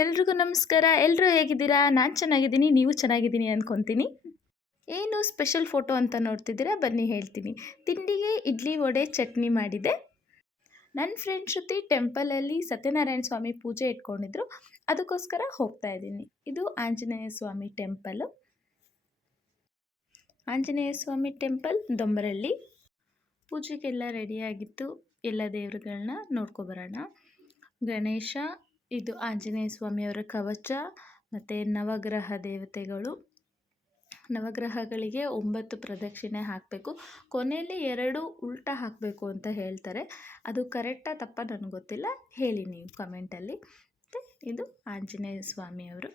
ಎಲ್ರಿಗೂ ನಮಸ್ಕಾರ. ಎಲ್ಲರೂ ಹೇಗಿದ್ದೀರಾ? ನಾನು ಚೆನ್ನಾಗಿದ್ದೀನಿ, ನೀವು ಚೆನ್ನಾಗಿದ್ದೀನಿ ಅಂದ್ಕೊತೀನಿ. ಏನು ಸ್ಪೆಷಲ್ ಫೋಟೋ ಅಂತ ನೋಡ್ತಿದ್ದೀರಾ? ಬನ್ನಿ ಹೇಳ್ತೀನಿ. ತಿಂಡಿಗೆ ಇಡ್ಲಿ, ವಡೆ, ಚಟ್ನಿ ಮಾಡಿದೆ. ನನ್ನ ಫ್ರೆಂಡ್ ಶ್ರುತಿ ಟೆಂಪಲಲ್ಲಿ ಸತ್ಯನಾರಾಯಣ ಸ್ವಾಮಿ ಪೂಜೆ ಇಟ್ಕೊಂಡಿದ್ರು, ಅದಕ್ಕೋಸ್ಕರ ಹೋಗ್ತಾ ಇದ್ದೀನಿ. ಇದು ಆಂಜನೇಯ ಸ್ವಾಮಿ ಟೆಂಪಲು. ಆಂಜನೇಯ ಸ್ವಾಮಿ ಟೆಂಪಲ್ ದೊಂಬರಳ್ಳಿ. ಪೂಜೆಗೆಲ್ಲ ರೆಡಿಯಾಗಿತ್ತು. ಎಲ್ಲ ದೇವರುಗಳನ್ನ ನೋಡ್ಕೊಬರೋಣ. ಗಣೇಶ, ಇದು ಆಂಜನೇಯ ಸ್ವಾಮಿಯವರ ಕವಚ ಮತ್ತು ನವಗ್ರಹ ದೇವತೆಗಳು. ನವಗ್ರಹಗಳಿಗೆ 9 ಪ್ರದಕ್ಷಿಣೆ ಹಾಕಬೇಕು. ಕೊನೆಯಲ್ಲಿ 2 ಉಲ್ಟಾ ಹಾಕಬೇಕು ಅಂತ ಹೇಳ್ತಾರೆ. ಅದು ಕರೆಕ್ಟಾ ತಪ್ಪಾ ನನಗೆ ಗೊತ್ತಿಲ್ಲ, ಹೇಳಿ ನೀವು ಕಮೆಂಟಲ್ಲಿ. ಮತ್ತು ಇದು ಆಂಜನೇಯ ಸ್ವಾಮಿಯವರು.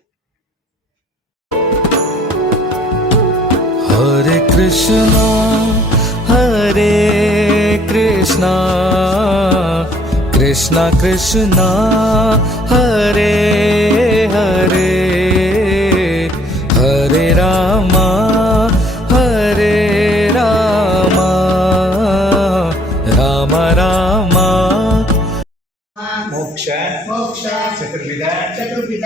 ಹರೇ ಕೃಷ್ಣ ಹರೇ ಕೃಷ್ಣ ಕೃಷ್ಣ ಕೃಷ್ಣ ಹರೇ ಹರೇ ಹರೇ ರಾಮ ಹರೇ ರಾಮ ರಾಮ ರಾಮ. ಮೋಕ್ಷ ಚತುರ್ವಿಧ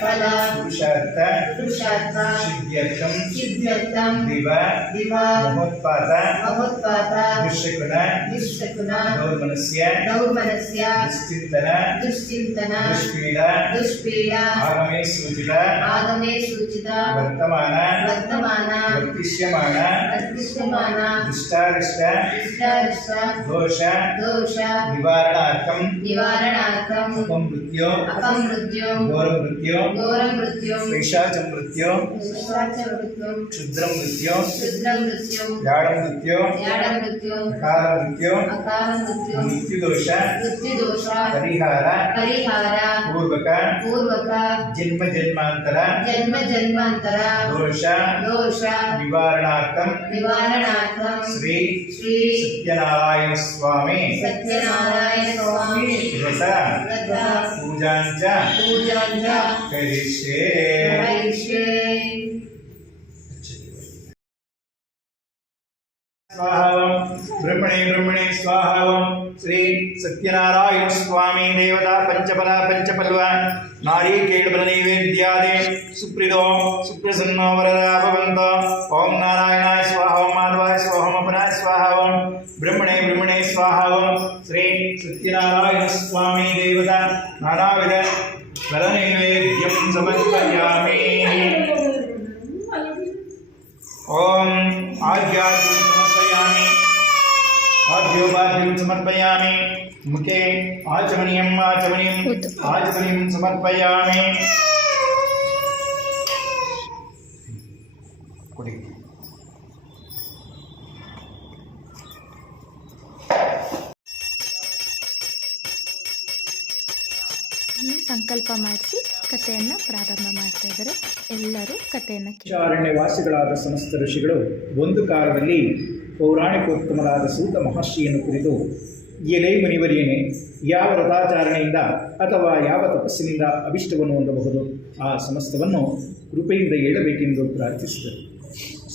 ಫಲ ಪುರುಷಾರ್ಥ ಸಿದ್ಧ್ಯರ್ಥಂ ದಿವ ಮಹೋತ್ಪಾತ ದುಶ್ಶಕುನ ದೌರ್ಮನಸ್ಯ ದುಶ್ಚಿಂತನ ದುಷ್ಪೀಡ ಆಗಮೇ ಸೂಚಿತ ವರ್ತಮಾನ ವರ್ತಿಷ್ಯಮಾನ ದುಷ್ಟಾರಿಷ್ಟ ದೋಷ ನಿವಾರಣಾರ್ಥಂ ಅಪಮೃತ್ಯೋ ಘೋರಮೃತ್ಯೋ ಪೈಶಾಚಮೃತ್ಯೋ ಕ್ಷುದ್ರಮೃತ್ಯೋ ವ್ಯಾಳಮೃತ್ಯೋ ಅಕಾಲಮೃತ್ಯೋ ಮೃತ್ಯುದೋಷ ಪರಿಹಾರ ಪೂರ್ವಕ ಜನ್ಮ ಜನ್ಮಾಂತರ ದೋಷ ನಿವಾರಣಾರ್ಥಂ ಶ್ರೀ ಸತ್ಯನಾರಾಯಣ ಸ್ವಾಮಿ ವ್ರತ ಪೂಜಾಂಚ ಕರಿಷ್ಯೆ. ಸ್ವಾಹಾವಂ ಬ್ರಹ್ಮಣೇ ಸ್ವಾಹಾವಂ ಶ್ರೀ ಸತ್ಯನಾರಾಯಣ ಸ್ವಾಮಿ ದೇವತಾ ಪಂಚಫಲ ಪಂಚಪಲ್ವ ನಾರಿಕೇಳಬಲ ನೈವೇದ್ಯಾದೆ ಸುಪ್ರೀದೋ ಸುಪ್ರಸನ್ನೋ ವರದಾ ಭವಂತ. ಓಂ ನಾರಾಯಣಾಯ ಸ್ವಾಹ, ಓಂ ಮಾಧವಾಯ ಸ್ವಾಹ, ಓಂ ಅಪನಾಯ ಸ್ವಾಹ, ಓಂ ಬ್ರಹ್ಮಣೇ ಸ್ವಾಹ. ಓಂ ಶ್ರೀ ಸತ್ಯನಾರಾಯಣ ಸ್ವಾಮಿ ದೇವತಾ ನಾನಾವಿಧ ಫಲ ನೈವೇದ್ಯಂ ಸಮರ್ಪಯಾಮಿ. ಓಂ ಆದ್ಯೋಪಾದ್ಯಂ ಸಮರ್ಪಯಾಮಿ. ಮುಖೇ ಆಚಮನೀಯಂ ಸಮರ್ಪಯಾಮಿ. ಕೊಡಿ. ಸಂಕಲ್ಪ ಮಾಡಿಸಿ ಕಥೆಯನ್ನು ಪ್ರಾರಂಭ ಮಾಡ್ತಾ ಇದ್ದಾರೆ. ಎಲ್ಲರೂ ಕಥೆಯನ್ನು ಅರಣ್ಯವಾಸಿಗಳಾದ ಸಮಸ್ತ ಋಷಿಗಳು ಒಂದು ಕಾಲದಲ್ಲಿ ಪೌರಾಣಿಕೋತ್ತಮರಾದ ಸೂತ ಮಹರ್ಷಿಯನ್ನು ಕುರಿತು, ಎಲೈ ಮುನಿವರಿಯನೇ, ಯಾವ ವ್ರತಾಚರಣೆಯಿಂದ ಅಥವಾ ಯಾವ ತಪಸ್ಸಿನಿಂದ ಅಭಿಷ್ಟವನ್ನು ಹೊಂದಬಹುದು, ಆ ಸಮಸ್ತವನ್ನು ಕೃಪೆಯಿಂದ ಹೇಳಬೇಕೆಂದು ಪ್ರಾರ್ಥಿಸಿದರು.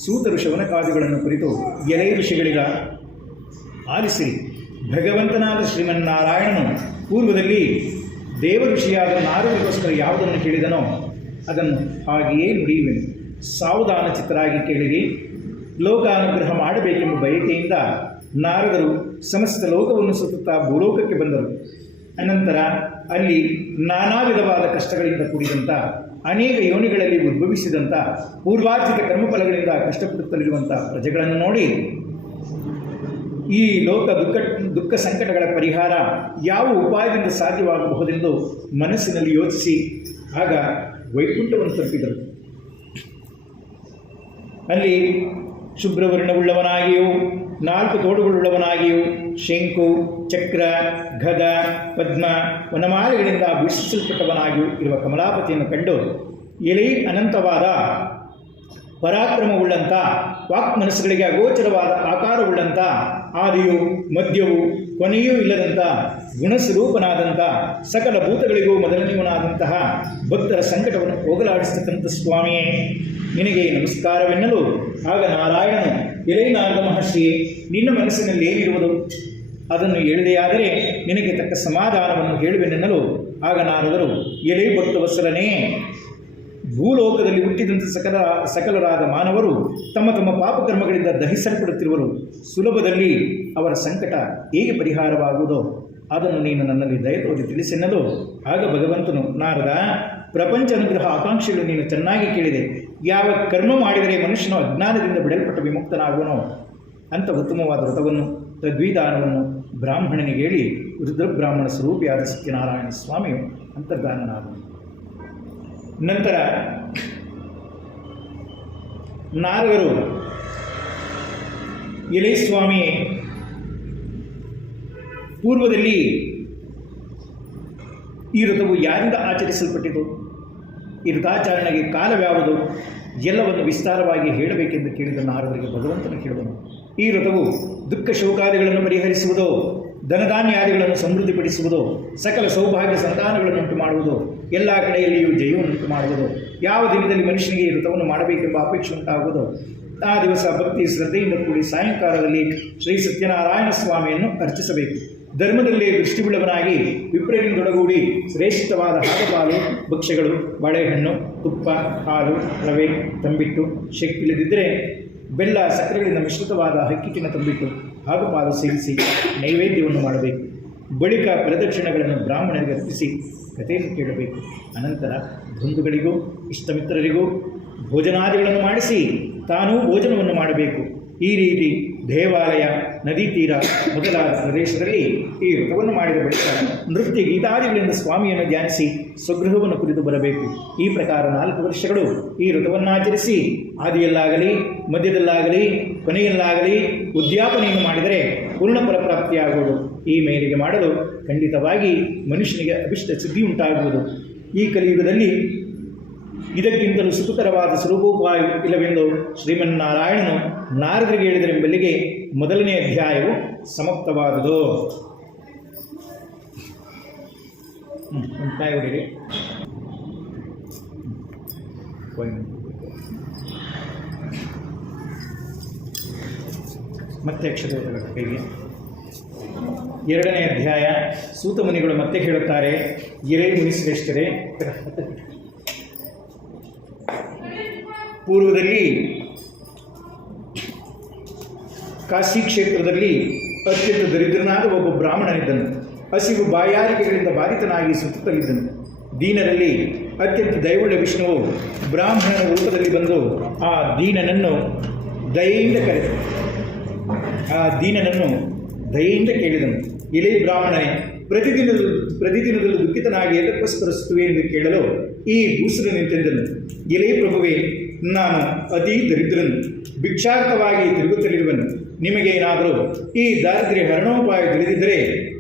ಸೂತ ಋಷವನಕಾದಿಗಳನ್ನು ಕುರಿತು, ಎಲೈ ಋಷಿಗಳಿಗ ಆಲಿಸಿರಿ, ಭಗವಂತನಾದ ಶ್ರೀಮನ್ನಾರಾಯಣನು ಪೂರ್ವದಲ್ಲಿ ದೇವ ಋಷಿಯಾದ ನಾರದರಿಗೋಸ್ಕರ ಯಾವುದನ್ನು ಕೇಳಿದನೋ ಅದನ್ನು ಹಾಗೆಯೇ ನುಡಿಯುವೆನು. ಸಾವಧಾನ ಚಿತ್ತರಾಗಿ ಕೇಳಿರಿ. ಲೋಕಾನುಗ್ರಹ ಮಾಡಬೇಕೆಂಬ ಬಯಕೆಯಿಂದ ನಾರದರು ಸಮಸ್ತ ಲೋಕವನ್ನು ಸುತ್ತುತ್ತಾ ಭೂಲೋಕಕ್ಕೆ ಬಂದರು. ಅನಂತರ ಅಲ್ಲಿ ನಾನಾ ವಿಧವಾದ ಕಷ್ಟಗಳಿಂದ ಕೂಡಿದಂಥ ಅನೇಕ ಯೋನಿಗಳಲ್ಲಿ ಉದ್ಭವಿಸಿದಂಥ ಪೂರ್ವಾರ್ಜಿತ ಕರ್ಮಫಲಗಳಿಂದ ಕಷ್ಟಪಡುತ್ತಲಿರುವಂಥ ಪ್ರಜೆಗಳನ್ನು ನೋಡಿ, ಈ ಲೋಕ ದುಃಖ ಸಂಕಟಗಳ ಪರಿಹಾರ ಯಾವ ಉಪಾಯದಿಂದ ಸಾಧ್ಯವಾಗಬಹುದೆಂದು ಮನಸ್ಸಿನಲ್ಲಿ ಯೋಚಿಸಿ ಆಗ ವೈಕುಂಠವನ್ನು ತಲುಪಿದರು. ಅಲ್ಲಿ ಶುಭ್ರವರ್ಣವುಳ್ಳವನಾಗಿಯೂ 4 ತೋಳುಗಳುಳ್ಳವನಾಗಿಯೂ ಶಂಕು ಚಕ್ರ ಗದ ಪದ್ಮ ವನಮಾಲೆಗಳಿಂದ ಭೂಷಿಸಲ್ಪಟ್ಟವನಾಗಿಯೂ ಇರುವ ಕಮಲಾಪತಿಯನ್ನು ಕಂಡು, ಎಲೈ ಅನಂತವಾದ ಪರಾಕ್ರಮವುಳ್ಳಂಥ ವಾಕ್ಮನಸ್ಸುಗಳಿಗೆ ಅಗೋಚರವಾದ ಆಕಾರವುಳ್ಳಂಥ ಆದಿಯು ಮಧ್ಯವು ಕೊನೆಯೂ ಇಲ್ಲದಂಥ ಗುಣಸ್ವರೂಪನಾದಂಥ ಸಕಲ ಭೂತಗಳಿಗೂ ಮೊದಲನೆಯವನಾದಂತಹ ಭಕ್ತರ ಸಂಕಟವನ್ನು ಹೋಗಲಾಡಿಸತಕ್ಕಂಥ ಸ್ವಾಮಿಯೇ, ನಿನಗೆ ನಮಸ್ಕಾರವೆನ್ನಲು ಆಗ ನಾರಾಯಣನು, ಎಲೈ ನಾರದ ಮಹರ್ಷಿಯೇ, ನಿನ್ನ ಮನಸ್ಸಿನಲ್ಲಿ ಏನಿರುವುದು ಅದನ್ನು ಹೇಳಿದೆಯಾದರೆ ನಿನಗೆ ತಕ್ಕ ಸಮಾಧಾನವನ್ನು ಹೇಳುವೆನೆನ್ನಲು ಆಗ ನಾರದರು, ಎಲೆ ಭಕ್ತವತ್ಸಲನೇ, ಭೂಲೋಕದಲ್ಲಿ ಹುಟ್ಟಿದಂಥ ಸಕಲರಾದ ಮಾನವರು ತಮ್ಮ ತಮ್ಮ ಪಾಪಕರ್ಮಗಳಿಂದ ದಹಿಸಲ್ಪಡುತ್ತಿರುವರು. ಸುಲಭದಲ್ಲಿ ಅವರ ಸಂಕಟ ಹೇಗೆ ಪರಿಹಾರವಾಗುವುದೋ ಅದನ್ನು ನೀನು ನನ್ನಲ್ಲಿ ದಯ ತೋರಿ ತಿಳಿಸೆನ್ನಲು ಆಗ ಭಗವಂತನು, ನಾರದ, ಪ್ರಪಂಚ ಅನುಗ್ರಹ ಆಕಾಂಕ್ಷೆಗಳು ನೀನು ಚೆನ್ನಾಗಿ ಕೇಳಿದೆ. ಯಾವ ಕರ್ಮ ಮಾಡಿದರೆ ಮನುಷ್ಯನು ಅಜ್ಞಾನದಿಂದ ಬಿಡಲ್ಪಟ್ಟ ವಿಮುಕ್ತನಾಗುವನೋ ಅಂತ ಉತ್ತಮವಾದ ವ್ರತವನ್ನು ತದ್ವಿಧಾನವನ್ನು ಬ್ರಾಹ್ಮಣನಿಗೆ ಹೇಳಿ ರುದ್ರಬ್ರಾಹ್ಮಣ ಸ್ವರೂಪಿಯಾದ ಸತ್ಯನಾರಾಯಣ ಸ್ವಾಮಿಯು ಅಂತರ್ಧಾನನಾದನು. ನಂತರ ನಾರದರು, ಎಲೆ ಸ್ವಾಮಿ, ಪೂರ್ವದಲ್ಲಿ ಈ ವ್ರತವು ಯಾರಿಂದ ಆಚರಿಸಲ್ಪಟ್ಟಿತು? ಈ ವ್ರತಾಚರಣೆಗೆ ಕಾಲವ್ಯಾವುದು? ಎಲ್ಲವನ್ನು ವಿಸ್ತಾರವಾಗಿ ಹೇಳಬೇಕೆಂದು ಕೇಳಿದ ನಾರದರಿಗೆ ಭಗವಂತನು ಕೇಳುವನು. ಈ ವ್ರತವು ದುಃಖ ಶೋಕಾದಿಗಳನ್ನು ಪರಿಹರಿಸುವುದು, ಧನಧಾನ್ಯಾದಿಗಳನ್ನು ಸಮೃದ್ಧಿಪಡಿಸುವುದು, ಸಕಲ ಸೌಭಾಗ್ಯ ಸಂತಾನಗಳನ್ನು ಉಂಟು ಮಾಡುವುದು, ಎಲ್ಲ ಕಡೆಯಲ್ಲಿಯೂ ಜಯವನ್ನುಂಟು ಮಾಡುವುದು. ಯಾವ ದಿನದಲ್ಲಿ ಮನುಷ್ಯನಿಗೆ ಈ ವ್ರತವನ್ನು ಮಾಡಬೇಕೆಂಬ ಅಪೇಕ್ಷೆ ಉಂಟಾಗುವುದು ಆ ದಿವಸ ಭಕ್ತಿ ಶ್ರದ್ಧೆಯಿಂದ ಕೂಡಿ ಸಾಯಂಕಾಲದಲ್ಲಿ ಶ್ರೀ ಸತ್ಯನಾರಾಯಣ ಸ್ವಾಮಿಯನ್ನು ಅರ್ಚಿಸಬೇಕು. ಧರ್ಮದಲ್ಲಿ ದೃಷ್ಟಿವುಳ್ಳವನಾಗಿ ವಿಪ್ರರಿಂದೊಡಗೂಡಿ ಶ್ರೇಷ್ಠವಾದ ಹಾಗಪಾಲು, ಭಕ್ಷ್ಯಗಳು, ಬಾಳೆಹಣ್ಣು, ತುಪ್ಪ, ಹಾಲು, ರವೆ, ತಂಬಿಟ್ಟು, ಶಕ್ತಿಯಿಲ್ಲದಿದ್ದರೆ ಬೆಲ್ಲ, ಸಕ್ಕರೆಗಳಿಂದ ಮಿಶ್ರಿತವಾದ ಹಕ್ಕಿಕಿನ ತಂಬಿಟ್ಟು ಹಾಗಪಾಲು ಸೇರಿಸಿ ನೈವೇದ್ಯವನ್ನು ಮಾಡಬೇಕು. ಬಳಿಕ ಪ್ರದಕ್ಷಿಣೆಗಳನ್ನು ಬ್ರಾಹ್ಮಣರಿಗೆ ಅರ್ಪಿಸಿ ಕಥೆಯನ್ನು ಕೇಳಬೇಕು. ಅನಂತರ ಬಂಧುಗಳಿಗೂ ಇಷ್ಟಮಿತ್ರರಿಗೂ ಭೋಜನಾದಿಗಳನ್ನು ಮಾಡಿಸಿ ತಾನೂ ಭೋಜನವನ್ನು ಮಾಡಬೇಕು. ಈ ರೀತಿ ದೇವಾಲಯ, ನದಿ ತೀರ ಮೊದಲಾದ ಪ್ರದೇಶದಲ್ಲಿ ಈ ವ್ರತವನ್ನು ಮಾಡಿದ ಬಳಿಕ ನೃತ್ಯ ಗೀತಾದಿಗಳಿಂದ ಸ್ವಾಮಿಯನ್ನು ಧ್ಯಾನಿಸಿ ಸ್ವಗೃಹವನ್ನು ಕುರಿತು ಬರಬೇಕು. ಈ ಪ್ರಕಾರ 4 ವರ್ಷಗಳು ಈ ವ್ರತವನ್ನಾಚರಿಸಿ ಆದಿಯಲ್ಲಾಗಲಿ, ಮಧ್ಯದಲ್ಲಾಗಲಿ, ಕೊನೆಯಲ್ಲಾಗಲಿ ಉದ್ಯಾಪನೆಯನ್ನು ಮಾಡಿದರೆ ಪೂರ್ಣ ಫಲಪ್ರಾಪ್ತಿಯಾಗುವುದು. ಈ ಮೇರೆಗೆ ಮಾಡಲು ಖಂಡಿತವಾಗಿ ಮನುಷ್ಯನಿಗೆ ಅಭಿಷ್ಟ ಸಿದ್ಧಿ ಉಂಟಾಗುವುದು. ಈ ಕಲಿಯುಗದಲ್ಲಿ ಇದಕ್ಕಿಂತಲೂ ಸುಖಕರವಾದ ಸ್ವರೂಪೋಪಾಯ ಇಲ್ಲವೆಂದು ಶ್ರೀಮನ್ನಾರಾಯಣನು ನಾರದರಿಗೆ ಹೇಳಿದರೆಂಬಲ್ಲಿಗೆ 1ನೇ ಅಧ್ಯಾಯವು ಸಮಾಪ್ತವಾದುದು. ಹೊಡಿರಿ. ಮತ್ತೆ ಅಕ್ಷರ ಕೈಗೆ 2ನೇ ಅಧ್ಯಾಯ. ಸೂತ ಮುನಿಗಳು ಮತ್ತೆ ಹೇಳುತ್ತಾರೆ, ಎಲೆ ಮುನಿಶ್ರೇಷ್ಠರೇ, ಪೂರ್ವದಲ್ಲಿ ಕಾಶಿ ಕ್ಷೇತ್ರದಲ್ಲಿ ಅತ್ಯಂತ ದರಿದ್ರನಾದ ಒಬ್ಬ ಬ್ರಾಹ್ಮಣನಿದ್ದನು. ಹಸಿವು ಬಾಯಾರಿಕೆಗಳಿಂದ ಬಾಧಿತನಾಗಿ ಸುತ್ತಲಿದ್ದನು. ದೀನರಲ್ಲಿ ಅತ್ಯಂತ ದಯವುಳ್ಳ ವಿಷ್ಣುವು ಬ್ರಾಹ್ಮಣನ ರೂಪದಲ್ಲಿ ಬಂದು ಆ ದೀನನನ್ನು ದಯೆಯಿಂದ ಕೇಳಿದನು. ಎಲೆ ಬ್ರಾಹ್ಮಣನೇ, ಪ್ರತಿದಿನದಲ್ಲೂ ದುಃಖಿತನಾಗಿ ಎದಕ್ಕೋಸ್ಕರ ಸುತ್ತುವೆ ಎಂದು ಕೇಳಲು ಈ ಭೂಸುರು ನಿಂತೆಂದನು. ಎಲೆ ಪ್ರಭುವೇ, ನಾನು ಅತಿ ದರಿದ್ರನು, ಭಿಕ್ಷಾರ್ಥವಾಗಿ ತಿರುಗುತ್ತಲಿರುವನು. ನಿಮಗೇನಾದರೂ ಈ ದಾರಿದ್ರ್ಯ ಹರಣೋಪಾಯ ತಿಳಿದಿದ್ದರೆ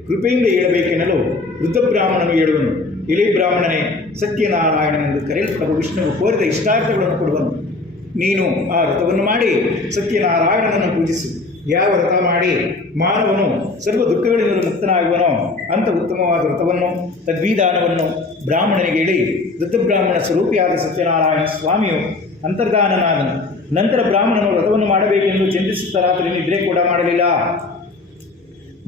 ಕೃಪೆಯಿಂದ ಹೇಳಬೇಕೆನ್ನಲು ವೃದ್ಧಬ್ರಾಹ್ಮಣನು ಹೇಳುವನು. ಎಲೆ ಬ್ರಾಹ್ಮಣನೇ, ಸತ್ಯನಾರಾಯಣನೆಂದು ಕರೆಯಲ್ಪಡುವ ವಿಷ್ಣುವು ಕೋರಿದ ಇಷ್ಟಾರ್ಥಗಳನ್ನು ಕೊಡುವನು. ನೀನು ಆ ವ್ರತವನ್ನು ಮಾಡಿ ಸತ್ಯನಾರಾಯಣನನ್ನು ಪೂಜಿಸು. ಯಾವ ವ್ರತ ಮಾಡಿ ಮಾನವನು ಸರ್ವ ದುಃಖಗಳಿಂದ ಮುಕ್ತನಾಗುವನೋ ಅಂಥ ಉತ್ತಮವಾದ ವ್ರತವನ್ನು ತದ್ವಿಧಾನವನ್ನು ಬ್ರಾಹ್ಮಣನಿಗೆ ಹೇಳಿ ವೃದ್ಧಬ್ರಾಹ್ಮಣ ಸ್ವರೂಪಿಯಾದ ಸತ್ಯನಾರಾಯಣ ಸ್ವಾಮಿಯು ಅಂತರ್ಧಾನನಾದನು. ನಂತರ ಬ್ರಾಹ್ಮಣನು ವ್ರತವನ್ನು ಮಾಡಬೇಕೆಂದು ಚಿಂತಿಸುತ್ತಾ ರಾತ್ರಿ ನಿದ್ರೆ ಕೂಡ ಮಾಡಲಿಲ್ಲ.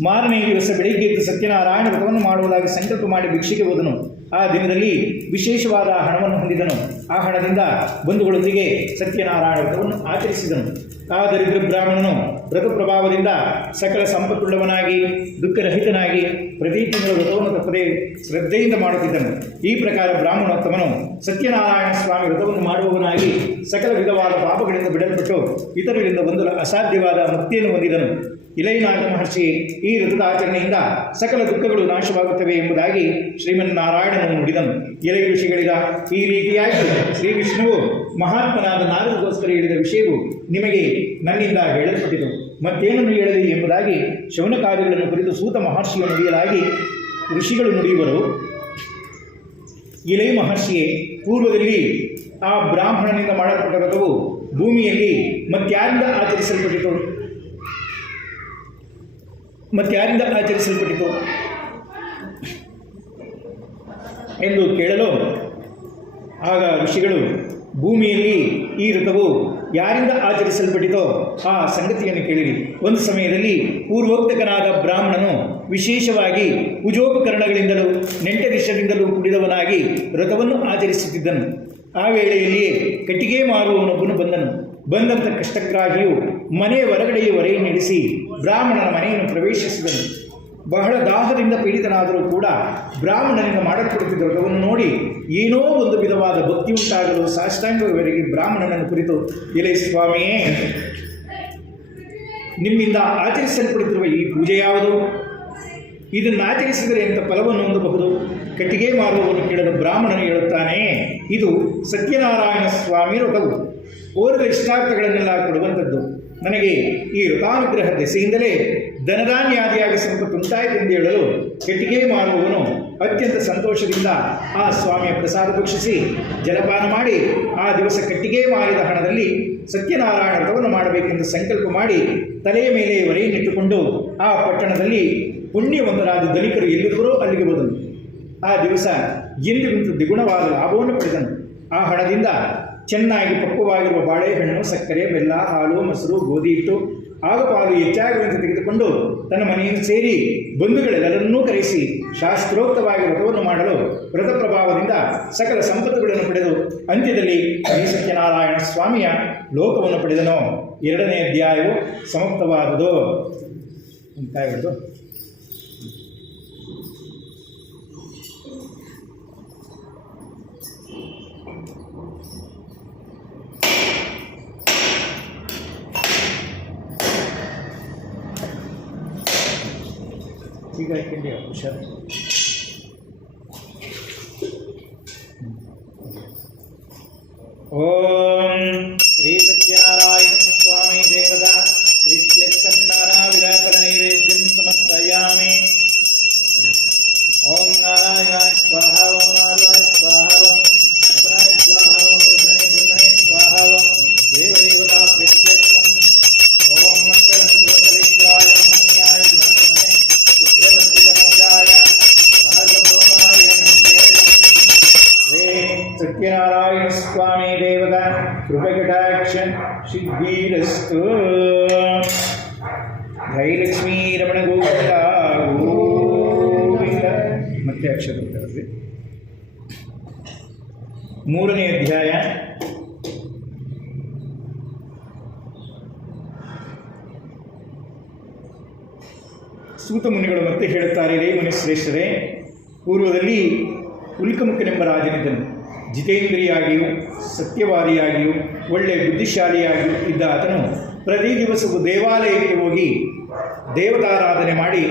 ಮಾರನೇ ದಿವಸ ಬೆಳಿಗ್ಗೆ ಎದ್ದು ಸತ್ಯನಾರಾಯಣ ವ್ರತವನ್ನು ಮಾಡುವುದಾಗಿ ಸಂಕಲ್ಪ ಮಾಡಿ ಭಿಕ್ಷೆಗೆ ಹೋದನು. ಆ ದಿನದಲ್ಲಿ ವಿಶೇಷವಾದ ಹಣವನ್ನು ಹೊಂದಿದನು. ಆ ಹಣದಿಂದ ಬಂಧುಗಳೊಂದಿಗೆ ಸತ್ಯನಾರಾಯಣ ವ್ರತವನ್ನು ಆಚರಿಸಿದನು. ಆ ದರಿದ್ರ ಬ್ರಾಹ್ಮಣನು ವ್ರತ ಪ್ರಭಾವದಿಂದ ಸಕಲ ಸಂಪತ್ತುಳ್ಳವನಾಗಿ ದುಃಖರಹಿತನಾಗಿ ಪ್ರತಿ ತಿಂಗಳು ವ್ರತವನ್ನು ತಪ್ಪದೆ ಶ್ರದ್ಧೆಯಿಂದ ಮಾಡುತ್ತಿದ್ದನು. ಈ ಪ್ರಕಾರ ಬ್ರಾಹ್ಮಣೋತ್ತಮನು ಸತ್ಯನಾರಾಯಣ ಸ್ವಾಮಿ ವ್ರತವನ್ನು ಮಾಡುವವನಾಗಿ ಸಕಲ ವಿಧವಾದ ಪಾಪಗಳಿಂದ ಬಿಡಲ್ಪಟ್ಟು ಇತರರಿಂದ ಹೊಂದಲು ಅಸಾಧ್ಯವಾದ ಮುಕ್ತಿಯನ್ನು ಹೊಂದಿದನು. ಇಲೈನಾಥ ಮಹರ್ಷಿ, ಈ ವ್ರತದ ಆಚರಣೆಯಿಂದ ಸಕಲ ದುಃಖಗಳು ನಾಶವಾಗುತ್ತವೆ ಎಂಬುದಾಗಿ ಶ್ರೀಮನ್ನಾರಾಯಣನು ನುಡಿದನು. ಎಲೆ ಋಷಿಗಳಿಗ, ಈ ರೀತಿಯಾಗಿ ಶ್ರೀ ವಿಷ್ಣುವು ಮಹಾತ್ಮನಾದ ನಾರದಗೋಸ್ಕರ ಹೇಳಿದ ವಿಷಯವು ನಿಮಗೆ ನನ್ನಿಂದ ಹೇಳಲ್ಪಟ್ಟಿತು. ಮತ್ತೇನನ್ನು ಹೇಳಲಿ ಎಂಬುದಾಗಿ ಶೌನಕಾದಿಗಳನ್ನು ಕುರಿತು ಸೂತ ಮಹರ್ಷಿಯನ್ನು ನುಡಿಯಲಾಗಿ ಋಷಿಗಳು ನುಡಿಯುವರು. ಎಲೆ ಮಹರ್ಷಿಯೇ, ಪೂರ್ವದಲ್ಲಿ ಆ ಬ್ರಾಹ್ಮಣನಿಂದ ಮಾಡಲ್ಪಟ್ಟ ವ್ರತವು ಭೂಮಿಯಲ್ಲಿ ಮತ್ಯಾರಿಂದ ಆಚರಿಸಲ್ಪಟ್ಟಿತು ಎಂದು ಕೇಳಲು ಆಗ ಋಷಿಗಳು, ಭೂಮಿಯಲ್ಲಿ ಈ ವ್ರತವು ಯಾರಿಂದ ಆಚರಿಸಲ್ಪಟ್ಟಿತೋ ಆ ಸಂಗತಿಯನ್ನು ಕೇಳಿರಿ. ಒಂದು ಸಮಯದಲ್ಲಿ ಪೂರ್ವೋಕ್ತಕನಾದ ಬ್ರಾಹ್ಮಣನು ವಿಶೇಷವಾಗಿ ಪೂಜೋಪಕರಣಗಳಿಂದಲೂ ನೆಂಟರಿಷ್ಟರಿಂದಲೂ ಕುಡಿದವನಾಗಿ ವ್ರತವನ್ನು ಆಚರಿಸುತ್ತಿದ್ದನು. ಆ ವೇಳೆಯಲ್ಲಿಯೇ ಕಟ್ಟಿಗೆ ಮಾರುವವನೊಬ್ಬನು ಬಂದನು. ಬಂದಂಥ ಕಷ್ಟಗ್ರಾಹಿಯು ಮನೆಯ ಹೊರಗಡೆಯೇ ಹೊರೆಯನ್ನಿಡಿಸಿ ಬ್ರಾಹ್ಮಣನ ಮನೆಯನ್ನು ಪ್ರವೇಶಿಸಿದನು. ಬಹಳ ದಾಹದಿಂದ ಪೀಡಿತನಾದರೂ ಕೂಡ ಬ್ರಾಹ್ಮಣನಿಂದ ಮಾಡಲ್ಪಡುತ್ತಿದ್ದ ವ್ರತವನ್ನು ನೋಡಿ ಏನೋ ಒಂದು ವಿಧವಾದ ಭಕ್ತಿ ಉಂಟಾಗಲು ಸಾಷ್ಟಾಂಗವರೆಗೆ ಬ್ರಾಹ್ಮಣನನ್ನು ಕುರಿತು, ಎಲೆ ಸ್ವಾಮಿಯೇ, ನಿಮ್ಮಿಂದ ಆಚರಿಸಲ್ಪಡುತ್ತಿರುವ ಈ ಪೂಜೆ ಯಾವುದು? ಇದನ್ನು ಆಚರಿಸಿದರೆ ಎಂಥ ಫಲವನ್ನು ಹೊಂದಬಹುದು? ಕಟ್ಟಿಗೆ ಮಾರುವವನು ಕೇಳದ ಬ್ರಾಹ್ಮಣನು ಹೇಳುತ್ತಾನೆ, ಇದು ಸತ್ಯನಾರಾಯಣ ಸ್ವಾಮಿ ವ್ರತವು. ಕೋರಿದ ಇಷ್ಟಾರ್ಥಗಳನ್ನೆಲ್ಲ ಕೊಡುವಂಥದ್ದು. ನನಗೆ ಈ ವ್ರತಾನುಗ್ರಹ ದೆಸೆಯಿಂದಲೇ ಧನಧಾನ್ಯಾದಿಯಾಗಿ ಸಂಪತ್ತುಂಟಾಯಿತೆಂದು ಹೇಳಲು ಕಟ್ಟಿಗೆ ಮಾರುವವನು ಅತ್ಯಂತ ಸಂತೋಷದಿಂದ ಆ ಸ್ವಾಮಿಯ ಪ್ರಸಾದ ಭಕ್ಷಿಸಿ ಜಲಪಾನ ಮಾಡಿ ಆ ದಿವಸ ಕಟ್ಟಿಗೆ ಮಾರಿದ ಹಣದಲ್ಲಿ ಸತ್ಯನಾರಾಯಣ ವ್ರತವನ್ನು ಮಾಡಬೇಕೆಂದು ಸಂಕಲ್ಪ ಮಾಡಿ ತಲೆಯ ಮೇಲೆ ಹೊರೆಯನ್ನಿಟ್ಟುಕೊಂಡು ಆ ಪಟ್ಟಣದಲ್ಲಿ ಪುಣ್ಯವಂತರಾದ ಧನಿಕರು ಎಲ್ಲಿರುವರೋ ಅಲ್ಲಿಗೆ ಹೋದನು. ಆ ದಿವಸ ಎಂದಿಗಿಂತ ದ್ವಿಗುಣವಾದ ಲಾಭವನ್ನು ಪಡೆದನು. ಆ ಹಣದಿಂದ ಚೆನ್ನಾಗಿ ಪಕ್ವವಾಗಿರುವ ಬಾಳೆಹಣ್ಣು, ಸಕ್ಕರೆ, ಬೆಲ್ಲ, ಹಾಲು, ಮೊಸರು, ಗೋಧಿ ಹಿಟ್ಟು ಹಾಗೂ ಪಾಲು ಹೆಚ್ಚಾಗುವಂತೆ ತೆಗೆದುಕೊಂಡು ತನ್ನ ಮನೆಯನ್ನು ಸೇರಿ ಬಂಧುಗಳೆಲ್ಲರನ್ನೂ ಕರೆಸಿ ಶಾಸ್ತ್ರೋಕ್ತವಾಗಿ ವ್ರತವನ್ನು ಮಾಡಲು ವ್ರತ ಪ್ರಭಾವದಿಂದ ಸಕಲ ಸಂಪತ್ತುಗಳನ್ನು ಪಡೆದು ಅಂತ್ಯದಲ್ಲಿ ಶ್ರೀ ಸತ್ಯನಾರಾಯಣ ಸ್ವಾಮಿಯ ಲೋಕವನ್ನು ಪಡೆದನು. 2ನೇ ಅಧ್ಯಾಯವು ಸಮಾಪ್ತವಾದುದು ಅಂತ ಹೇಳಿದ್ರು. ಈಗ ಯಾಕೆಂದ್ರೆ ಹುಷಾರು. ಓಂ ಶ್ರೀ ಸತ್ಯನಾರಾಯಣ ಸ್ವಾಮಿ ದೇವದ ಪ್ರೀತ್ಯರ್ಥನಾರಾವಿಧಾಪರ ನೈವೇದ್ಯಂ ಸಮರ್ಪಯಾಮಿ. ಓಂ ನಾರಾಯಣಾಯ ಸ್ವಾಹ, ಓಂ ಮಾಧವಾಯ ಸ್ವಾಹ, ಓಂ ಅಪರಾಯ ಸ್ವಾಹ, ಓಂ ಬ್ರಹ್ಮಣೇ ಸ್ವಾಹ, ಓಂ ದೇವದೇವತಾ ಪ್ರೀತ್ಯರ್ಥಂ. ಓಂ ಮಂಗಳಂ ಗೋಚರೇಂದ್ರಾಯ ಮನ್ಯಾಯ ಗುಣಾತ್ಮನೆ ಚಿತ್ರವರ್ತಿ ಗಣೋಜಾಯ ಸಹಜಭೋಮಾಯ ಸತ್ಯನಾರಾಯಣ ಸ್ವಾಮಿ ದೇವದ ಕೃಪಕಟಾಕ್ಷ ಸಿದ್ಧೀರಸ್ತು. ಜಯಲಕ್ಷ್ಮೀ ರಮಣ ಗೋವಿಂದ ಗೋವಿಂದ. ಮತ್ತೆ ಅಕ್ಷರ ಬರ್ತದೆ. 3ನೇ ಅಧ್ಯಾಯ. ಸೂತ ಮುನಿಗಳು ಮತ್ತೆ ಹೇಳುತ್ತಾರೆ, ರೇ ಮುನಿಶ್ರೇಷ್ಠರೇ, ಪೂರ್ವದಲ್ಲಿ ಉಲ್ಕಮುಖನೆಂಬ ರಾಜನಿದ್ದನು. ಜಿತೇಂದ್ರಿಯಾಗಿಯೂ ಸತ್ಯವಾದಿಯಾಗಿಯೂ ಒಳ್ಳೆಯ ಬುದ್ಧಿಶಾಲಿಯಾಗಿಯೂ ಇದ್ದ ಆತನು ಪ್ರತಿ ದಿವಸವೂ ದೇವಾಲಯಕ್ಕೆ ಹೋಗಿ ದೇವತಾರಾಧನೆ ಮಾಡಿ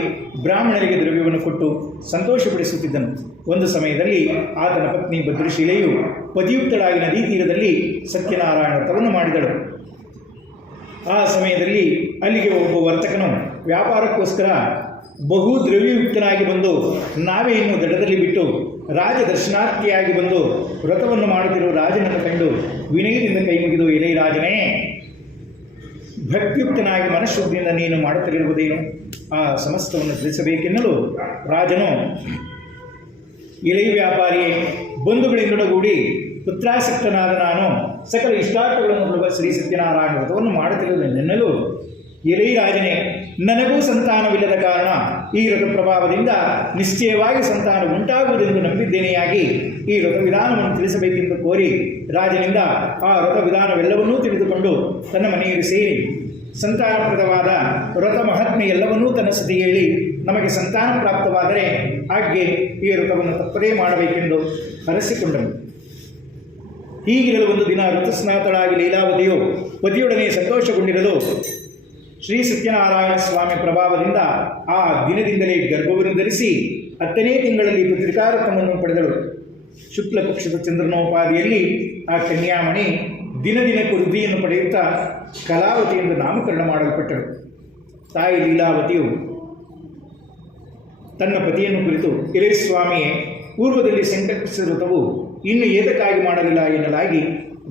ಬ್ರಾಹ್ಮಣರಿಗೆ ದ್ರವ್ಯವನ್ನು ಕೊಟ್ಟು ಸಂತೋಷಪಡಿಸುತ್ತಿದ್ದನು. ಒಂದು ಸಮಯದಲ್ಲಿ ಆತನ ಪತ್ನಿ ಭದ್ರಶೀಲೆಯು ಪತಿಯುಕ್ತಳಾಗಿ ನದಿ ತೀರದಲ್ಲಿ ಸತ್ಯನಾರಾಯಣ ವ್ರತವನ್ನು ಮಾಡಿದಳು. ಆ ಸಮಯದಲ್ಲಿ ಅಲ್ಲಿಗೆ ಒಬ್ಬ ವರ್ತಕನು ವ್ಯಾಪಾರಕ್ಕೋಸ್ಕರ ಬಹು ದ್ರವ್ಯಯುಕ್ತನಾಗಿ ಬಂದು ನಾವೆಯನ್ನು ದಡದಲ್ಲಿ ಬಿಟ್ಟು ರಾಜ ದರ್ಶನಾರ್ಥಿಯಾಗಿ ಬಂದು ವ್ರತವನ್ನು ಮಾಡುತ್ತಿರುವ ರಾಜನನ್ನು ಕಂಡು ವಿನಯದಿಂದ ಕೈ ಮುಗಿದು, ಎಲೆ ರಾಜನೇ, ಭಕ್ತಿಯುಕ್ತನಾಗಿ ಮನಃಶುದ್ಧಿಯಿಂದ ನೀನು ಮಾಡುತ್ತಿರುವುದೇನು? ಆ ಸಮಸ್ತವನ್ನು ತಿಳಿಸಬೇಕೆನ್ನಲು ರಾಜನು, ಎಲೆ ವ್ಯಾಪಾರಿಯೇ, ಬಂಧುಗಳಿಂದೊಡಗೂಡಿ ಪುತ್ರಾಸಕ್ತನಾದ ನಾನು ಸಕಲ ಇಷ್ಟಾರ್ಥಗಳನ್ನು ಕೊಡುವ ಶ್ರೀ ಸತ್ಯನಾರಾಯಣ ವ್ರತವನ್ನು ಮಾಡುತ್ತಿರುವುದೆನ್ನಲು, ಎಲೆ ರಾಜನೇ, ನನಗೂ ಸಂತಾನವಿಲ್ಲದ ಕಾರಣ ಈ ವ್ರತ ಪ್ರಭಾವದಿಂದ ನಿಶ್ಚಯವಾಗಿ ಸಂತಾನ ಉಂಟಾಗುವುದೆಂದು ನಂಬಿದ್ದೇನೆಯಾಗಿ ಈ ವ್ರತ ವಿಧಾನವನ್ನು ತಿಳಿಸಬೇಕೆಂದು ಕೋರಿ ರಾಜನಿಂದ ಆ ವ್ರತ ವಿಧಾನವೆಲ್ಲವನ್ನೂ ತಿಳಿದುಕೊಂಡು ತನ್ನ ಮನೆಯಲ್ಲಿ ಸೇರಿ ಸಂತಾನಪ್ರದವಾದ ವ್ರತ ಮಹಾತ್ಮೆ ಎಲ್ಲವನ್ನೂ ತನ್ನ ಸುದ್ದಿ ಹೇಳಿ, ನಮಗೆ ಸಂತಾನ ಪ್ರಾಪ್ತವಾದರೆ ಆಗ್ಗೆ ಈ ವ್ರತವನ್ನು ತಪ್ಪದೇ ಮಾಡಬೇಕೆಂದು ಹರಸಿಕೊಂಡನು. ಹೀಗಿರಲು ಒಂದು ದಿನ ಋತುಸ್ನಾತಳಾಗಿ ಲೀಲಾವತಿಯು ಪತಿಯೊಡನೆ ಸಂತೋಷಗೊಂಡಿರಲು ಶ್ರೀ ಸತ್ಯನಾರಾಯಣ ಸ್ವಾಮಿ ಪ್ರಭಾವದಿಂದ ಆ ದಿನದಿಂದಲೇ ಗರ್ಭವನ್ನು ಧರಿಸಿ 10ನೇ ತಿಂಗಳಲ್ಲಿ ಪತ್ರಿಕಾರತ್ವವನ್ನು ಪಡೆದಳು. ಶುಕ್ಲ ಪಕ್ಷದ ಚಂದ್ರನೋಪಾದಿಯಲ್ಲಿ ಆ ಕನ್ಯಾಮಣಿ ದಿನ ದಿನಕ್ಕೂ ವೃದ್ಧಿಯನ್ನು ಪಡೆಯುತ್ತಾ ಕಲಾವತಿ ಎಂದು ನಾಮಕರಣ ಮಾಡಲ್ಪಟ್ಟಳು. ತಾಯಿ ಲೀಲಾವತಿಯು ತನ್ನ ಪತಿಯನ್ನು ಕುರಿತು, ಎಲೆ ಸ್ವಾಮಿಯೇ, ಪೂರ್ವದಲ್ಲಿ ಸಂಕಲ್ಪಿಸಿದ ವ್ರತವು ಇನ್ನು ಏತಕ್ಕಾಗಿ ಮಾಡಲಿಲ್ಲ ಎನ್ನಲಾಗಿ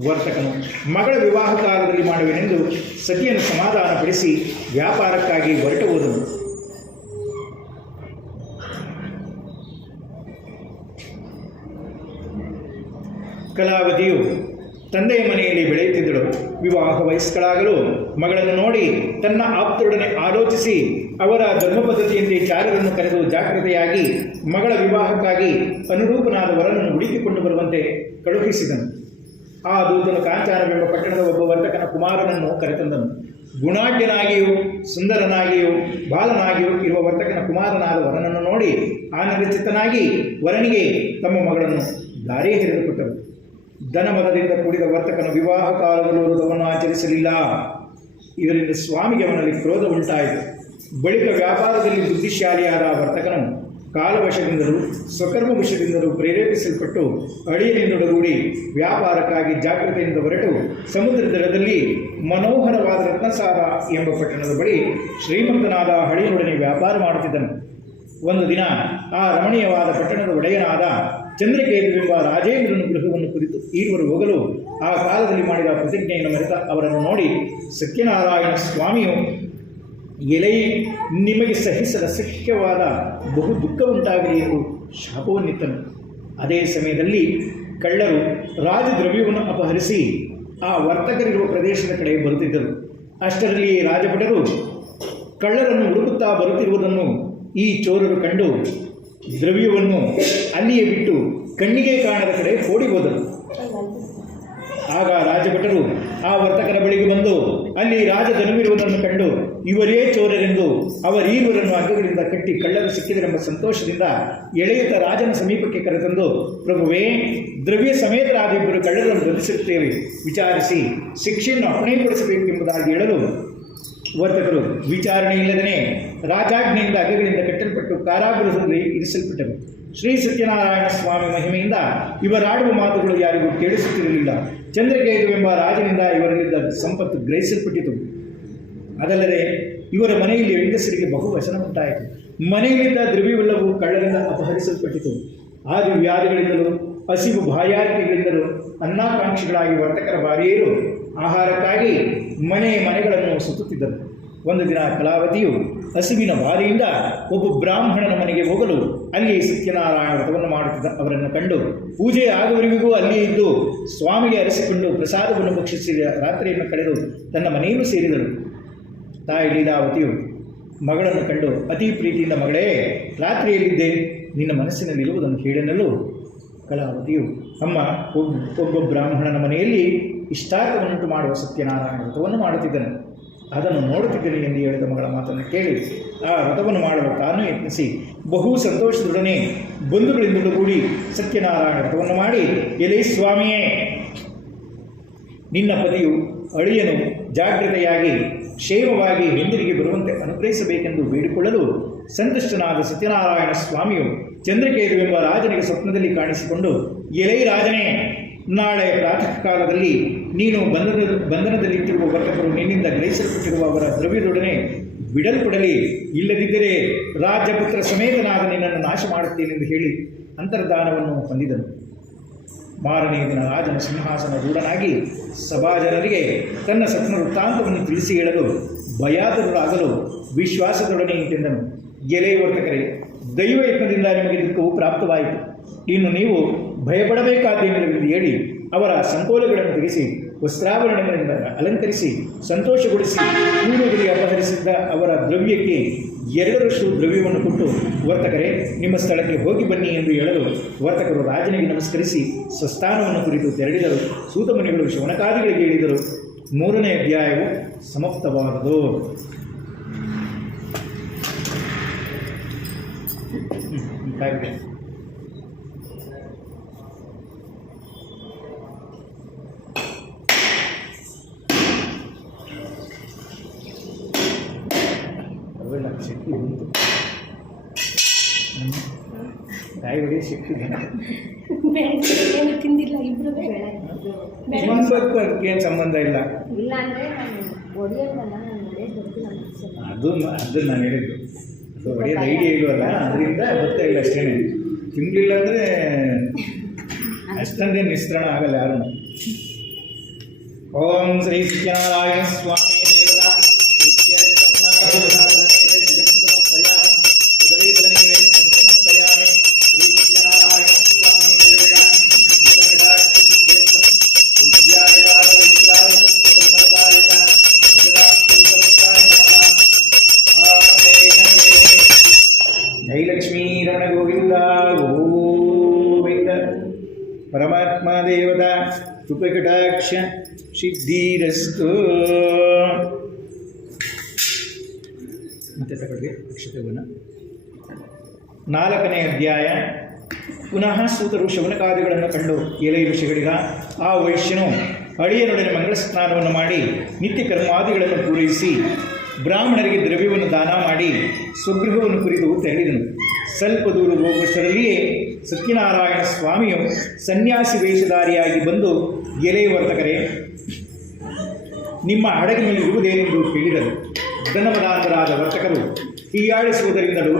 ವರ್ತಕನು ಮಗಳ ವಿವಾಹ ಕಾಲದಲ್ಲಿ ಮಾಡುವೆನೆಂದು ಸತಿಯನ್ನು ಸಮಾಧಾನಪಡಿಸಿ ವ್ಯಾಪಾರಕ್ಕಾಗಿ ಹೊರಟು ಹೋದನು. ಕಲಾವತಿಯು ತಂದೆಯ ಮನೆಯಲ್ಲಿ ಬೆಳೆಯುತ್ತಿದ್ದಳು. ವಿವಾಹ ವಯಸ್ಕಳಾಗಲು ಮಗಳನ್ನು ನೋಡಿ ತನ್ನ ಆಪ್ತರೊಡನೆ ಆಲೋಚಿಸಿ ಅವರ ಧರ್ಮ ಪದ್ಧತಿಯಂತೆ ಚಾರರನ್ನು ಕರೆದು ಜಾಗೃತೆಯಾಗಿ ಮಗಳ ವಿವಾಹಕ್ಕಾಗಿ ಅನುರೂಪನಾದ ವರನನ್ನು ಹುಡುಕಿಕೊಂಡು ಬರುವಂತೆ ಕಳುಹಿಸಿದನು. ಆ ದೂತನು ಕಾಂಚಾರವೆಂಬ ಪಟ್ಟಣದ ಒಬ್ಬ ವರ್ತಕನ ಕುಮಾರನನ್ನು ಕರೆತಂದನು. ಗುಣಾಢ್ಯನಾಗಿಯೂ ಸುಂದರನಾಗಿಯೂ ಬಾಲನಾಗಿಯೂ ಇರುವ ವರ್ತಕನ ಕುಮಾರನಾದ ವರನನ್ನು ನೋಡಿ ಆನಂದಚಿತ್ತನಾಗಿ ವರನಿಗೆ ತಮ್ಮ ಮಗಳನ್ನು ದಾರಿ ಹಿಡಿದುಕೊಟ್ಟರು. ಧನಮದದಿಂದ ಕೂಡಿದ ವರ್ತಕನು ವಿವಾಹ ಕಾಲದಲ್ಲೂ ವ್ರತವನ್ನು ಆಚರಿಸಲಿಲ್ಲ. ಇದರಿಂದ ಸ್ವಾಮಿಗೆ ಅವನಲ್ಲಿ ಕ್ರೋಧ ಉಂಟಾಯಿತು. ಬಳಿಕ ವ್ಯಾಪಾರದಲ್ಲಿ ಬುದ್ಧಿಶಾಲಿಯಾದ ವರ್ತಕನು ಕಾಲವಶದಿಂದಲೂ ಸ್ವಕರ್ಮವಶದಿಂದಲೂ ಪ್ರೇರೇಪಿಸಲ್ಪಟ್ಟು ಅಳಿಯನಿಂದೊಡಗೂಡಿ ವ್ಯಾಪಾರಕ್ಕಾಗಿ ಜಾಗೃತೆಯಿಂದ ಹೊರಟು ಸಮುದ್ರ ದಡದಲ್ಲಿ ಮನೋಹರವಾದ ರತ್ನಸಾರ ಎಂಬ ಪಟ್ಟಣದ ಬಳಿ ಶ್ರೀಮಂತನಾದ ಹಳಿಯನೊಡನೆ ವ್ಯಾಪಾರ ಮಾಡುತ್ತಿದ್ದನು. ಒಂದು ದಿನ ಆ ರಮಣೀಯವಾದ ಪಟ್ಟಣದ ಒಡೆಯನಾದ ಚಂದ್ರಕೇತುವೆಂಬ ರಾಜೇಂದ್ರನ ಗೃಹವನ್ನು ಕುರಿತು ಈರುವರು ಹೋಗಲು ಆ ಕಾಲದಲ್ಲಿ ಮಾಡಿದ ಪ್ರತಿಜ್ಞೆಯನ್ನು ಮರೆತ ಅವರನ್ನು ನೋಡಿ ಸತ್ಯನಾರಾಯಣ ಸ್ವಾಮಿಯು, ಎಲೈ, ನಿಮಗೆ ಸಹಿಸದ ಅಸಹ್ಯವಾದ ಬಹು ದುಃಖ ಉಂಟಾಗಲಿ ಎಂದು ಶಾಪವನ್ನಿತ್ತನು. ಅದೇ ಸಮಯದಲ್ಲಿ ಕಳ್ಳರು ರಾಜದ್ರವ್ಯವನ್ನು ಅಪಹರಿಸಿ ಆ ವರ್ತಕರಿರುವ ಪ್ರದೇಶದ ಕಡೆ ಬರುತ್ತಿದ್ದರು. ಅಷ್ಟರಲ್ಲಿ ರಾಜಭಟರು ಕಳ್ಳರನ್ನು ಹುಡುಕುತ್ತಾ ಬರುತ್ತಿರುವುದನ್ನು ಈ ಚೋರರು ಕಂಡು ದ್ರವ್ಯವನ್ನು ಅಲ್ಲಿಯೇ ಬಿಟ್ಟು ಕಣ್ಣಿಗೆ ಕಾಣದ ಕಡೆ ಓಡಿ ಹೋದರು. ಆಗ ರಾಜಭಟರು ಆ ವರ್ತಕರ ಬಳಿಗೆ ಬಂದು ಅಲ್ಲಿ ರಾಜಧನವಿರುವುದನ್ನು ಕಂಡು ಇವರೇ ಚೋರರೆಂದು ಅವರೀವರನ್ನು ಹಗ್ಗಗಳಿಂದ ಕಟ್ಟಿ ಕಳ್ಳರು ಸಿಕ್ಕಿದರೆಂಬ ಸಂತೋಷದಿಂದ ಎಳೆಯುತ್ತ ರಾಜನ ಸಮೀಪಕ್ಕೆ ಕರೆತಂದು, ಪ್ರಭುವೇ, ದ್ರವ್ಯ ಸಮೇತರಾದ ಇಬ್ಬರು ಕಳ್ಳರನ್ನು ಬಂಧಿಸುತ್ತೇವೆ, ವಿಚಾರಿಸಿ ಶಿಕ್ಷೆಯನ್ನು ಅಪಣೆಗೊಳಿಸಬೇಕೆಂಬುದಾಗಿ ಹೇಳಲು ವರ್ತಕರು ವಿಚಾರಣೆ ಇಲ್ಲದೇ ರಾಜಾಜ್ಞೆಯಿಂದ ಹಗ್ಗಗಳಿಂದ ಕಟ್ಟಲ್ಪಟ್ಟು ಕಾರಾಗೃಹದಲ್ಲಿ ಇರಿಸಲ್ಪಟ್ಟರು. ಶ್ರೀ ಸತ್ಯನಾರಾಯಣ ಸ್ವಾಮಿ ಮಹಿಮೆಯಿಂದ ಇವರಾಡುವ ಮಾತುಗಳು ಯಾರಿಗೂ ಕೇಳಿಸುತ್ತಿರಲಿಲ್ಲ. ಚಂದ್ರಕೇತುವೆಂಬ ರಾಜನಿಂದ ಇವರಲ್ಲಿದ್ದ ಸಂಪತ್ತು ಗ್ರಹಿಸಲ್ಪಟ್ಟಿತು. ಅದಲ್ಲದೆ ಇವರ ಮನೆಯಲ್ಲಿ ಹೆಂಗಸರಿಗೆ ಬಹು ವ್ಯಸನ ಉಂಟಾಯಿತು. ಮನೆಯಲ್ಲಿದ್ದ ದ್ರವ್ಯವೆಲ್ಲವೂ ಕಳ್ಳರಿಂದ ಅಪಹರಿಸಲ್ಪಟ್ಟಿತು. ಆದಿ ವ್ಯಾಧಿಗಳಿಂದಲೂ ಹಸಿವು ಬಾಯಾರಿಕೆಗಳಿಂದಲೂ ಅನ್ನಾಕಾಂಕ್ಷಿಗಳಾಗಿ ವರ್ತಕರ ಭಾರ್ಯರು ಆಹಾರಕ್ಕಾಗಿ ಮನೆಗಳನ್ನು ಸುತ್ತುತ್ತಿದ್ದರು. ಒಂದು ದಿನ ಕಲಾವತಿಯು ಹಸಿವಿನ ಬಾರಿಯಿಂದ ಒಬ್ಬ ಬ್ರಾಹ್ಮಣನ ಮನೆಗೆ ಹೋಗಲು ಅಲ್ಲಿ ಸತ್ಯನಾರಾಯಣ ವ್ರತವನ್ನು ಮಾಡುತ್ತಿದ್ದ ಅವರನ್ನು ಕಂಡು ಪೂಜೆ ಆಗುವವರೆಗೂ ಅಲ್ಲಿಯೇ ಇದ್ದು ಸ್ವಾಮಿಗೆ ಅರಸಿಕೊಂಡು ಪ್ರಸಾದವನ್ನು ಭಕ್ಷಿಸಿದ ರಾತ್ರಿಯನ್ನು ಕಳೆದು ತನ್ನ ಮನೆಯನ್ನು ಸೇರಿದರು. ತಾಯಿ ಲೀಲಾವತಿಯು ಮಗಳನ್ನು ಕಂಡು ಅತಿ ಪ್ರೀತಿಯಿಂದ, ಮಗಳೇ, ರಾತ್ರಿಯಲ್ಲಿದ್ದೆ, ನಿನ್ನ ಮನಸ್ಸಿನಲ್ಲಿರುವುದನ್ನು ಹೇಳೆನಲ್ಲೂ ಕಲಾವತಿಯು, ಅಮ್ಮ, ಒಬ್ಬ ಬ್ರಾಹ್ಮಣನ ಮನೆಯಲ್ಲಿ ಇಷ್ಟಾರ್ಥವನ್ನುಂಟು ಮಾಡುವ ಸತ್ಯನಾರಾಯಣ ವ್ರತವನ್ನು ಮಾಡುತ್ತಿದ್ದನು, ಅದನ್ನು ನೋಡುತ್ತಿದ್ದೇನೆ ಎಂದು ಹೇಳಿದ ಮಗಳ ಮಾತನ್ನು ಕೇಳಿ ಆ ವ್ರತವನ್ನು ಮಾಡಲು ತಾನು ಯತ್ನಿಸಿ ಬಹು ಸಂತೋಷದೊಡನೆ ಬಂಧುಗಳಿಂದಲೂ ಕೂಡಿ ಸತ್ಯನಾರಾಯಣ ವ್ರತವನ್ನು ಮಾಡಿ, ಎಲೈ ಸ್ವಾಮಿಯೇ, ನಿನ್ನ ಪತಿಯು ಅಳಿಯನು ಜಾಗೃತೆಯಾಗಿ ಕ್ಷೇಮವಾಗಿ ಹಿಂದಿರುಗಿ ಬರುವಂತೆ ಅನುಗ್ರಹಿಸಬೇಕೆಂದು ಬೇಡಿಕೊಳ್ಳಲು ಸಂತುಷ್ಟನಾದ ಸತ್ಯನಾರಾಯಣ ಸ್ವಾಮಿಯು ಚಂದ್ರಕೇತುವೆಂಬ ರಾಜನಿಗೆ ಸ್ವಪ್ನದಲ್ಲಿ ಕಾಣಿಸಿಕೊಂಡು, ಎಲೈ ರಾಜನೇ, ನಾಳೆ ಪ್ರಾತಃ ಕಾಲದಲ್ಲಿ ನೀನು ಬಂಧನದಲ್ಲಿಟ್ಟಿರುವ ವರ್ತಕರು ನಿನ್ನಿಂದ ಗ್ರಹಿಸಲ್ಪಟ್ಟಿರುವ ಅವರ ದ್ರವ್ಯದೊಡನೆ ಬಿಡಲ್ಪಡಲಿ, ಇಲ್ಲದಿದ್ದರೆ ರಾಜಪುತ್ರ ಸಮೇತನಾದ ನಿನ್ನನ್ನು ನಾಶ ಮಾಡುತ್ತೇನೆಂದು ಹೇಳಿ ಅಂತರ್ಧಾನವನ್ನು ಹೊಂದಿದನು. ಮಾರನೆಯ ದಿನ ರಾಜನ ಸಿಂಹಾಸನ ರೂಢನಾಗಿ ಸಭಾಜನರಿಗೆ ತನ್ನ ಸ್ವಪ್ನ ವೃತ್ತಾಂತವನ್ನು ತಿಳಿಸಿ ಹೇಳಲು ಭಯಾತುರರಾಗಲು ವಿಶ್ವಾಸದೊಡನೆ ಇಂತೆಂದನು, ಎಲೆ ವರ್ತಕರೇ, ದೈವ ಯತ್ನದಿಂದ ನಿಮಗೆ ದುಃಖವು ಪ್ರಾಪ್ತವಾಯಿತು. ಇನ್ನು ನೀವು ಭಯಪಡಬೇಕಾದ್ದೇನೆಂದು ಹೇಳಿ ಅವರ ಸಂಕೋಲೆಗಳನ್ನು ತೆಗೆಸಿ ವಸ್ತ್ರಾಭರಣಗಳಿಂದ ಅಲಂಕರಿಸಿ ಸಂತೋಷಗೊಳಿಸಿ ಪೂರ್ವದಲ್ಲಿ ಅಪಹರಿಸಿದ್ದ ಅವರ ದ್ರವ್ಯಕ್ಕೆ 2ರಷ್ಟು ದ್ರವ್ಯವನ್ನು ಕೊಟ್ಟು, ವರ್ತಕರೇ, ನಿಮ್ಮ ಸ್ಥಳಕ್ಕೆ ಹೋಗಿ ಬನ್ನಿ ಎಂದು ಹೇಳಲು ವರ್ತಕರು ರಾಜನಿಗೆ ನಮಸ್ಕರಿಸಿ ಸ್ವಸ್ಥಾನವನ್ನು ಕುರಿತು ತೆರಳಿದರು. ಸೂತಮುನಿಗಳು ಶೌನಕಾದಿಗಳಿಗೆ ಹೇಳಿದರು. 3ನೇ ಅಧ್ಯಾಯವು ಸಮಾಪ್ತವಾದದು. ಶಕ್ತಿ ಬಂತು, ತಾಯಿಗೆ ಶಕ್ತಿ ತಿಂದಿಲ್ಲ, ಇಬ್ರು ಅದಕ್ಕೇನು ಸಂಬಂಧ ಇಲ್ಲ. ಅದು ನಾನು ಹೇಳಿದ್ದು, ಅದು ಹೊಡೆಯೋದು ಐಡಿಯಾ ಇಲ್ವಲ್ಲ, ಅದರಿಂದ ಗೊತ್ತಾ ಇಲ್ಲ ಅಷ್ಟೇ. ತಿನ್ನಲಿಲ್ಲ ಅಂದರೆ ಅಷ್ಟೊಂದೇ ನಿಸ್ತ್ರಣ ಆಗಲ್ಲ ಯಾರು. ಓಂ ಶ್ರೀ ಸತ್ಯನಾರಾಯಣ ಸ್ವಾಮಿ ಶ್ರೀ ಸತ್ಯನಾರಾಯಣ ಸ್ವಾಮಿ ದೇವತಾ ಕೃಪಕಟಾಕ್ಷ ಸಿದ್ಧಿರಸ್ತು. ಮತ್ತೆ ತಗೊಳ್ಳಿ ಅಕ್ಷತೆಯನ್ನು. 4ನೇ ಅಧ್ಯಾಯ. ಪುನಃ ಸೂತರು ಶೌನಕಾದಿಗಳನ್ನು ಕಂಡು ಎಲೆ ಋಷಿಗಳಿಗ ಆ ವೈಶ್ಯನು ಅಳಿಯನೊಡನೆ ಮಂಗಳ ಸ್ನಾನವನ್ನು ಮಾಡಿ ನಿತ್ಯ ಕರ್ಮಾದಿಗಳನ್ನು ಪೂರೈಸಿ ಬ್ರಾಹ್ಮಣರಿಗೆ ದ್ರವ್ಯವನ್ನು ದಾನ ಮಾಡಿ ಸ್ವಗೃಹವನ್ನು ಕುರಿತು ತೆರಳಿದನು. ಸ್ವಲ್ಪ ದೂರ ಹೋಗುವಷ್ಟರಲ್ಲಿಯೇ ಸತ್ಯನಾರಾಯಣ ಸ್ವಾಮಿಯು ಸನ್ಯಾಸಿ ವೇಷಧಾರಿಯಾಗಿ ಬಂದು, ಎಲೆ ವರ್ತಕರೇ, ನಿಮ್ಮ ಹಡಗಿನಲ್ಲಿ ಇರುವುದೇನೆಂದು ಕೇಳಿದರು. ಧನಮದಾಂತರಾದ ವರ್ತಕರು ಹೀಯಾಳಿಸುವುದರಿಂದಲೂ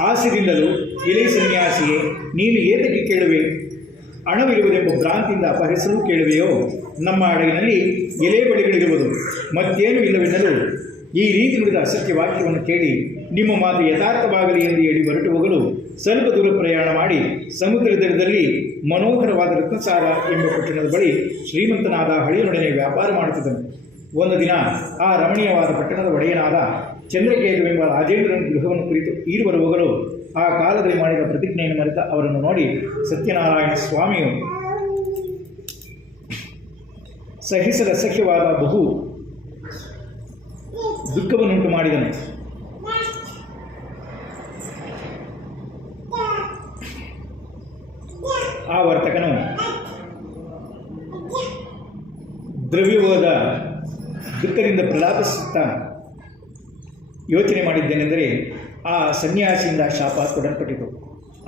ಹಾಸ್ಯದಿಂದಲೂ, ಎಲೆ ಸನ್ಯಾಸಿಯೇ, ನೀನು ಏತಕ್ಕೆ ಕೇಳುವೆ? ಹಣವಿರುವುದೆಂಬ ಭ್ರಾಂತಿಯಿಂದ ಅಪಹರಿಸಲು ಕೇಳುವೆಯೋ? ನಮ್ಮ ಹಡಗಿನಲ್ಲಿ ಎಲೆ ಬಳಿಗಳಿರುವುದು, ಮತ್ತೇನೂ ಇಲ್ಲವೆನ್ನಲು ಈ ರೀತಿ ನುಡಿದ ಅಸತ್ಯ ವಾಕ್ಯವನ್ನು ಕೇಳಿ ನಿಮ್ಮ ಮಾತು ಯಥಾರ್ಥವಾಗಲಿ ಎಂದು ಹೇಳಿ ಹೊರಟು ಹೋಗಲು ಸ್ವಲ್ಪ ದೂರ ಪ್ರಯಾಣ ಮಾಡಿ ಸಮುದ್ರ ತೀರದಲ್ಲಿ ಮನೋಹರವಾದ ರತ್ನಸಾರ ಎಂಬ ಪಟ್ಟಣದ ಬಳಿ ಶ್ರೀಮಂತನಾದ ಹಳಿಯನೊಡನೆ ವ್ಯಾಪಾರ ಮಾಡುತ್ತಿದ್ದನು. ಒಂದು ದಿನ ಆ ರಮಣೀಯವಾದ ಪಟ್ಟಣದ ಒಡೆಯನಾದ ಚಂದ್ರಕೇತುವೆಂಬ ರಾಜೇಂದ್ರನ ಗೃಹವನ್ನು ಕುರಿತು ಈರುವರು ಹೋಗಲು ಆ ಕಾಲದಲ್ಲಿ ಮಾಡಿದ ಪ್ರತಿಜ್ಞೆಯನ್ನು ಮರೆತ ಅವರನ್ನು ನೋಡಿ ಸತ್ಯನಾರಾಯಣ ಸ್ವಾಮಿಯು ಸಹಿಸದ ಅಸಹ್ಯವಾದ ಬಹು ದುಃಖವನ್ನುಂಟು ಮಾಡಿದನು. ಆ ವರ್ತಕನು ದ್ರವ್ಯವಾದ ದುಃಖದಿಂದ ಪ್ರಲಾಪಿಸುತ್ತಾ ಯೋಚನೆ ಮಾಡಿದ್ದೇನೆಂದರೆ ಆ ಸನ್ಯಾಸಿಯಿಂದ ಶಾಪ ಕೊಡಲ್ಪಟ್ಟಿತು.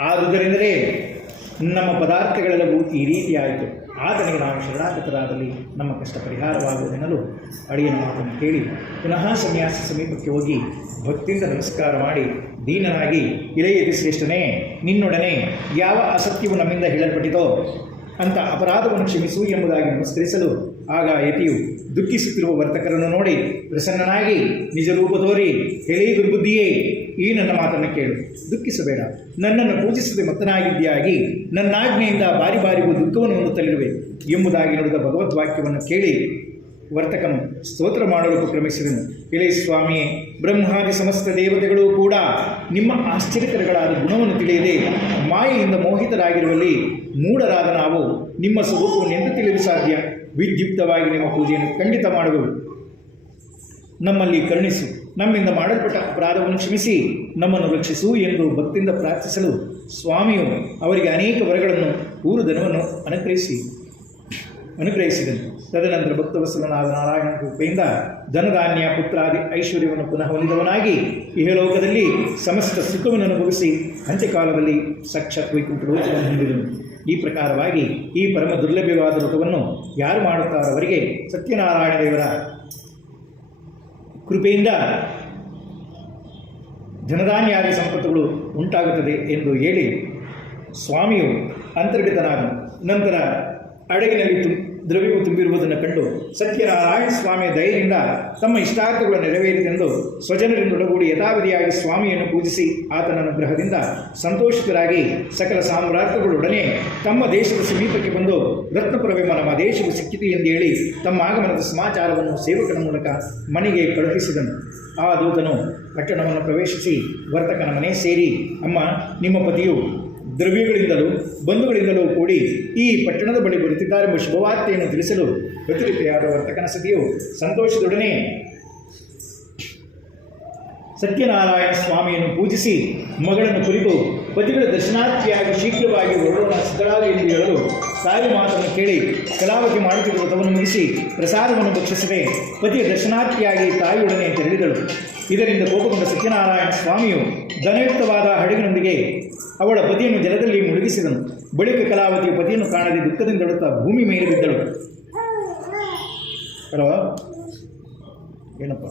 ಆದುದರಿಂದಲೇ ನಮ್ಮ ಪದಾರ್ಥಗಳೆಲ್ಲವೂ ಈ ರೀತಿ ಆಯಿತು. ಆತನಿಗೆ ನಾವು ಶರಣಾಗತರಾದಲ್ಲಿ ನಮ್ಮ ಕಷ್ಟ ಪರಿಹಾರವಾಗುವುದೆನ್ನಲು ಅಡಿಯನ ಮಾತನ್ನು ಕೇಳಿ ಪುನಃ ಸನ್ಯಾಸಿ ಸಮೀಪಕ್ಕೆ ಹೋಗಿ ಭಕ್ತಿಯಿಂದ ನಮಸ್ಕಾರ ಮಾಡಿ ದೀನನಾಗಿ, ಇಳೆಯತಿ ಶ್ರೇಷ್ಠನೇ, ನಿನ್ನೊಡನೆ ಯಾವ ಅಸತ್ಯವು ನಮ್ಮಿಂದ ಹೇಳಲ್ಪಟ್ಟಿತೋ ಅಂತ ಅಪರಾಧವನ್ನು ಕ್ಷಮಿಸು ಎಂಬುದಾಗಿ ನಮಸ್ಕರಿಸಲು, ಆಗ ಯತಿಯು ದುಃಖಿಸುತ್ತಿರುವ ವರ್ತಕರನ್ನು ನೋಡಿ ಪ್ರಸನ್ನನಾಗಿ ನಿಜ ರೂಪ ತೋರಿ, ಹೇಳಿ ದುರ್ಬುದ್ಧಿಯೇ, ಈ ನನ್ನ ಮಾತನ್ನು ಕೇಳು, ದುಃಖಿಸಬೇಡ. ನನ್ನನ್ನು ಪೂಜಿಸದೆ ಮತ್ತನಾಗಿದ್ಯಾಗಿ ನನ್ನಾಜ್ಞೆಯಿಂದ ಬಾರಿ ಬಾರಿಗೂ ದುಃಖವನ್ನು ಹೊಂದುತ್ತಲಿರುವೆ ಎಂಬುದಾಗಿ ನುಡಿದ ಭಗವದ್ವಾಕ್ಯವನ್ನು ಕೇಳಿ ವರ್ತಕನು ಸ್ತೋತ್ರ ಮಾಡಲು ಉಪಕ್ರಮಿಸಿದನು. ಎಲೆ ಸ್ವಾಮಿಯೇ, ಬ್ರಹ್ಮಾದಿ ಸಮಸ್ತ ದೇವತೆಗಳು ಕೂಡ ನಿಮ್ಮ ಆಶ್ಚರ್ಯಕರಗಳಾದ ಗುಣವನ್ನು ತಿಳಿಯದೆ ಮಾಯೆಯಿಂದ ಮೋಹಿತರಾಗಿರುವಲ್ಲಿ ಮೂಢರಾದ ನಾವು ನಿಮ್ಮ ಸ್ವರೂಪವನ್ನು ಎಂದು ತಿಳಿಯಲು ಸಾಧ್ಯ? ವಿದ್ಯುಕ್ತವಾಗಿ ನಿಮ್ಮ ಪೂಜೆಯನ್ನು ಖಂಡಿತ ಮಾಡುವೆವು. ನಮ್ಮಲ್ಲಿ ಕರುಣಿಸು, ನಮ್ಮಿಂದ ಮಾಡಲ್ಪಟ್ಟ ಅಪರಾಧವನ್ನು ಕ್ಷಮಿಸಿ ನಮ್ಮನ್ನು ರಕ್ಷಿಸು ಎಂದು ಭಕ್ತಿಯಿಂದ ಪ್ರಾರ್ಥಿಸಲು ಸ್ವಾಮಿಯು ಅವರಿಗೆ ಅನೇಕ ವರಗಳನ್ನು ಊರುಧನವನ್ನು ಅನುಗ್ರಹಿಸಿದನು. ತದನಂತರ ಭಕ್ತವತ್ಸಲನಾದ ನಾರಾಯಣನ ಕೃಪೆಯಿಂದ ಧನಧಾನ್ಯ ಪುತ್ರಾದಿ ಐಶ್ವರ್ಯವನ್ನು ಪುನಃ ಹೊಂದಿದವನಾಗಿ ಇಹಲೋಕದಲ್ಲಿ ಸಮಸ್ತ ಸುಖವನ್ನು ಅನುಭವಿಸಿ ಅಂತ್ಯಕಾಲದಲ್ಲಿ ಸಾಕ್ಷಾತ್ ವೈಕುಂಠ ಲೋಕವನ್ನು ಹೊಂದಿದನು. ಈ ಪ್ರಕಾರವಾಗಿ ಈ ಪರಮ ದುರ್ಲಭ್ಯವಾದ ವ್ರತವನ್ನು ಯಾರು ಮಾಡುತ್ತಾರೋ ಅವರಿಗೆ ಸತ್ಯನಾರಾಯಣ ದೇವರ ಕೃಪೆಯಿಂದ ಧನಧಾನ್ಯಾದಿ ಸಂಪತ್ತುಗಳು ಉಂಟಾಗುತ್ತದೆ ಎಂದು ಹೇಳಿ ಸ್ವಾಮಿಯು ಅಂತರ್ಗತನಾದನು. ನಂತರ ಹಡಗಿನಲ್ಲಿ ದ್ರವ್ಯವು ತುಂಬಿರುವುದನ್ನು ಕಂಡು ಸತ್ಯನಾರಾಯಣ ಸ್ವಾಮಿಯ ದಯೆಯಿಂದ ತಮ್ಮ ಇಷ್ಟಾರ್ಥಗಳು ನೆರವೇರಿತೆಂದು ಸ್ವಜನರಿಂದೊಡಗೂಡಿ ಯಥಾವಿಧಿಯಾಗಿ ಸ್ವಾಮಿಯನ್ನು ಪೂಜಿಸಿ ಆತನ ಅನುಗ್ರಹದಿಂದ ಸಂತೋಷಿತರಾಗಿ ಸಕಲ ಸಾಮ್ರಾಜ್ಯಗಳೊಡನೆ ತಮ್ಮ ದೇಶದ ಸಮೀಪಕ್ಕೆ ಬಂದು ರತ್ನಪುರವೆಂಬ ನಮ್ಮ ದೇಶವು ಸಿಕ್ಕಿತು ಎಂದು ಹೇಳಿ ತಮ್ಮ ಆಗಮನದ ಸಮಾಚಾರವನ್ನು ಸೇವಕನ ಮೂಲಕ ಮನೆಗೆ ಕಳುಹಿಸಿದನು. ಆ ದೂತನು ಪಟ್ಟಣವನ್ನು ಪ್ರವೇಶಿಸಿ ವರ್ತಕನ ಮನೆ ಸೇರಿ, ಅಮ್ಮ, ನಿಮ್ಮ ಪತಿಯು ದ್ರವ್ಯಗಳಿಂದಲೂ ಬಂಧುಗಳಿಂದಲೂ ಕೂಡಿ ಈ ಪಟ್ಟಣದ ಬಳಿ ಬರುತ್ತಿದ್ದಾರೆಂಬ ಶುಭವಾರ್ತೆಯನ್ನು ತಿಳಿಸಲು ವ್ಯತಿರಿಕ್ತೆಯಾದ ವರ್ತಕನ ಸತಿಯು ಸಂತೋಷದೊಡನೆ ಸತ್ಯನಾರಾಯಣ ಸ್ವಾಮಿಯನ್ನು ಪೂಜಿಸಿ ಮಗಳನ್ನು ಕುರಿತು ಪತಿಗಳ ದರ್ಶನಾರ್ಥಿಯಾಗಿ ಶೀಘ್ರವಾಗಿ ಹೊರಡೋಣ ಸಿದ್ಧರಾಗ ಎಂದು ಹೇಳಲು ಸಾರಿ ಮಾತನ್ನು ಕೇಳಿ ಕಲಾವತಿ ಮಾಡುತ್ತಿರುವ ವ್ರತವನ್ನು ಮುಗಿಸಿ ಪ್ರಸಾದವನ್ನು ಭಕ್ಷಿಸದೆ ಪತಿಯ ದರ್ಶನಾರ್ಥಿಯಾಗಿ ತಾಯಿಯೊಡನೆ ತೆರಳಿದಳು. ಇದರಿಂದ ಕೋಪಗೊಂಡ ಸತ್ಯನಾರಾಯಣ ಸ್ವಾಮಿಯು ಧನಯುಕ್ತವಾದ ಹಡಗಿನೊಂದಿಗೆ ಅವಳ ಪತಿಯನ್ನು ಜಲದಲ್ಲಿ ಮುಳುಗಿಸಿದನು. ಬಳಿಕ ಕಲಾವತಿಯ ಪತಿಯನ್ನು ಕಾಣದೆ ದುಃಖದಿಂದಳುತ್ತಾ ಭೂಮಿ ಮೇಲೆ ಬಿದ್ದಳು. ಹಲೋ, ಏನಪ್ಪ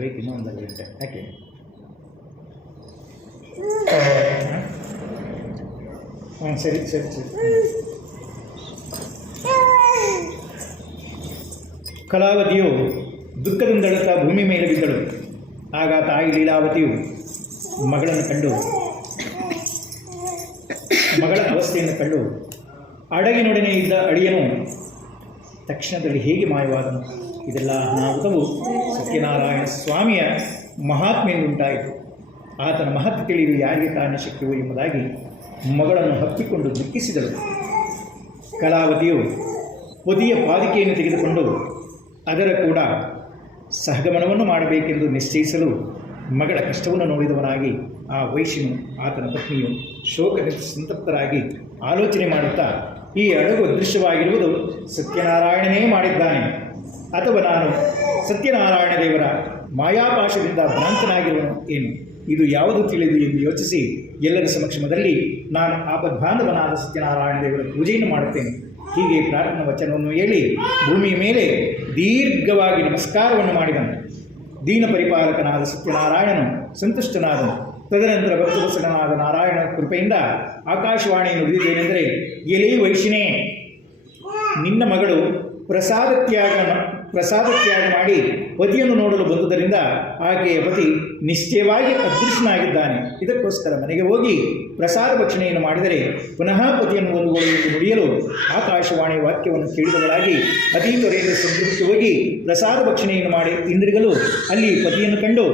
ಬೇಕು? ಇನ್ನೊಂದು ಗಂಟೆ ಯಾಕೆ? ಹಾಂ, ಸರಿ ಸರಿ ಸರಿ. ಕಲಾವತಿಯು ದುಃಖದಿಂದಳುತ್ತಾ ಭೂಮಿ ಮೇಲೆ ಬಿದ್ದಳು. ಆಗ ತಾಯಿ ಲೀಲಾವತಿಯು ಮಗಳನ್ನು ಕಂಡು ಮಗಳ ಅವಸ್ಥೆಯನ್ನು ಕಂಡು ಹಡಗಿನೊಡನೆ ಇದ್ದ ಅಳಿಯನು ತಕ್ಷಣದಲ್ಲಿ ಹೇಗೆ ಮಾಯವಾದನು? ಇದೆಲ್ಲ ಅನಾಹುತವು ಸತ್ಯನಾರಾಯಣ ಸ್ವಾಮಿಯ ಮಹಾತ್ಮೆಯಿಂದ ಉಂಟಾಯಿತು. ಆತನ ಮಹತ್ವ ತಿಳಿದು ಯಾರಿಗೆ ಕಾರಣ ಶಕ್ಯವೋ ಎಂಬುದಾಗಿ ಮಗಳನ್ನು ಹಪ್ಪಿಕೊಂಡು ದುಃಖಿಸಿದಳು. ಕಲಾವತಿಯು ಪತಿಯ ಪಾದಿಕೆಯನ್ನು ತೆಗೆದುಕೊಂಡು ಅದರ ಕೂಡ ಸಹಗಮನವನ್ನು ಮಾಡಬೇಕೆಂದು ನಿಶ್ಚಯಿಸಲು ಮಗಳ ಕಷ್ಟವನ್ನು ನೋಡಿದವನಾಗಿ ಆ ವೈಶ್ಯನು ಆತನ ಪತ್ನಿಯು ಶೋಕದಿಂದ ಸಂತಪ್ತರಾಗಿ ಆಲೋಚನೆ ಮಾಡುತ್ತಾ, ಈ ಅಡಗು ಅದೃಶ್ಯವಾಗಿರುವುದು ಸತ್ಯನಾರಾಯಣನೇ ಮಾಡಿದ್ದಾನೆ ಅಥವಾ ನಾನು ಸತ್ಯನಾರಾಯಣ ದೇವರ ಮಾಯಾಪಾಶದಿಂದ ಭ್ರಾಂತನಾಗಿರುವನು ಏನು, ಇದು ಯಾವುದು ತಿಳಿದು ಎಂದು ಯೋಚಿಸಿ ಎಲ್ಲರ ಸಮಕ್ಷಮದಲ್ಲಿ ನಾನು ಆಪದ್ಬಾಂಧವನಾದ ಸತ್ಯನಾರಾಯಣ ದೇವರ ಪೂಜೆಯನ್ನು ಮಾಡುತ್ತೇನೆ. ಹೀಗೆ ಪ್ರಾರ್ಥನಾ ವಚನವನ್ನು ಹೇಳಿ ಭೂಮಿಯ ಮೇಲೆ ದೀರ್ಘವಾಗಿ ನಮಸ್ಕಾರವನ್ನು ಮಾಡಿದನು. ದೀನ ಪರಿಪಾಲಕನಾದ ಸತ್ಯನಾರಾಯಣನು ಸಂತುಷ್ಟನಾದನು. ತದನಂತರ ಭಕ್ತವತ್ಸಲನಾದ ನಾರಾಯಣ ಕೃಪೆಯಿಂದ ಆಕಾಶವಾಣಿಯನ್ನು ನುಡಿದಿದ್ದೇನೆಂದರೆ, ಎಲೇ ವೈಶ್ಯನೇ, ನಿನ್ನ ಮಗಳು ಪ್ರಸಾದ ತ್ಯಾಗ ಮಾಡಿ ಪತಿಯನ್ನು ನೋಡಲು ಬಂದುದರಿಂದ ಆಕೆಯ ಪತಿ ನಿಶ್ಚಯವಾಗಿ ಅದೃಶ್ಯನಾಗಿದ್ದಾನೆ. ಇದಕ್ಕೋಸ್ಕರ ಮನೆಗೆ ಹೋಗಿ ಪ್ರಸಾದ ಭಕ್ಷಣೆಯನ್ನು ಮಾಡಿದರೆ ಪುನಃ ಪತಿಯನ್ನು ಹೊಂದುವುದು ಎಂದು ನುಡಿಯಲು ಆಕಾಶವಾಣಿ ವಾಕ್ಯವನ್ನು ಕೇಳಿದವಳಾಗಿ ಅತೀ ತ್ವರೆಯಿಂದ ಸಮುದ್ರಕ್ಕೆ ಹೋಗಿ ಪ್ರಸಾದ ಭಕ್ಷಣೆಯನ್ನು ಮಾಡಿ ಹಿಂದಿರುಗಲು ಅಲ್ಲಿ ಪತಿಯನ್ನು ಕಂಡು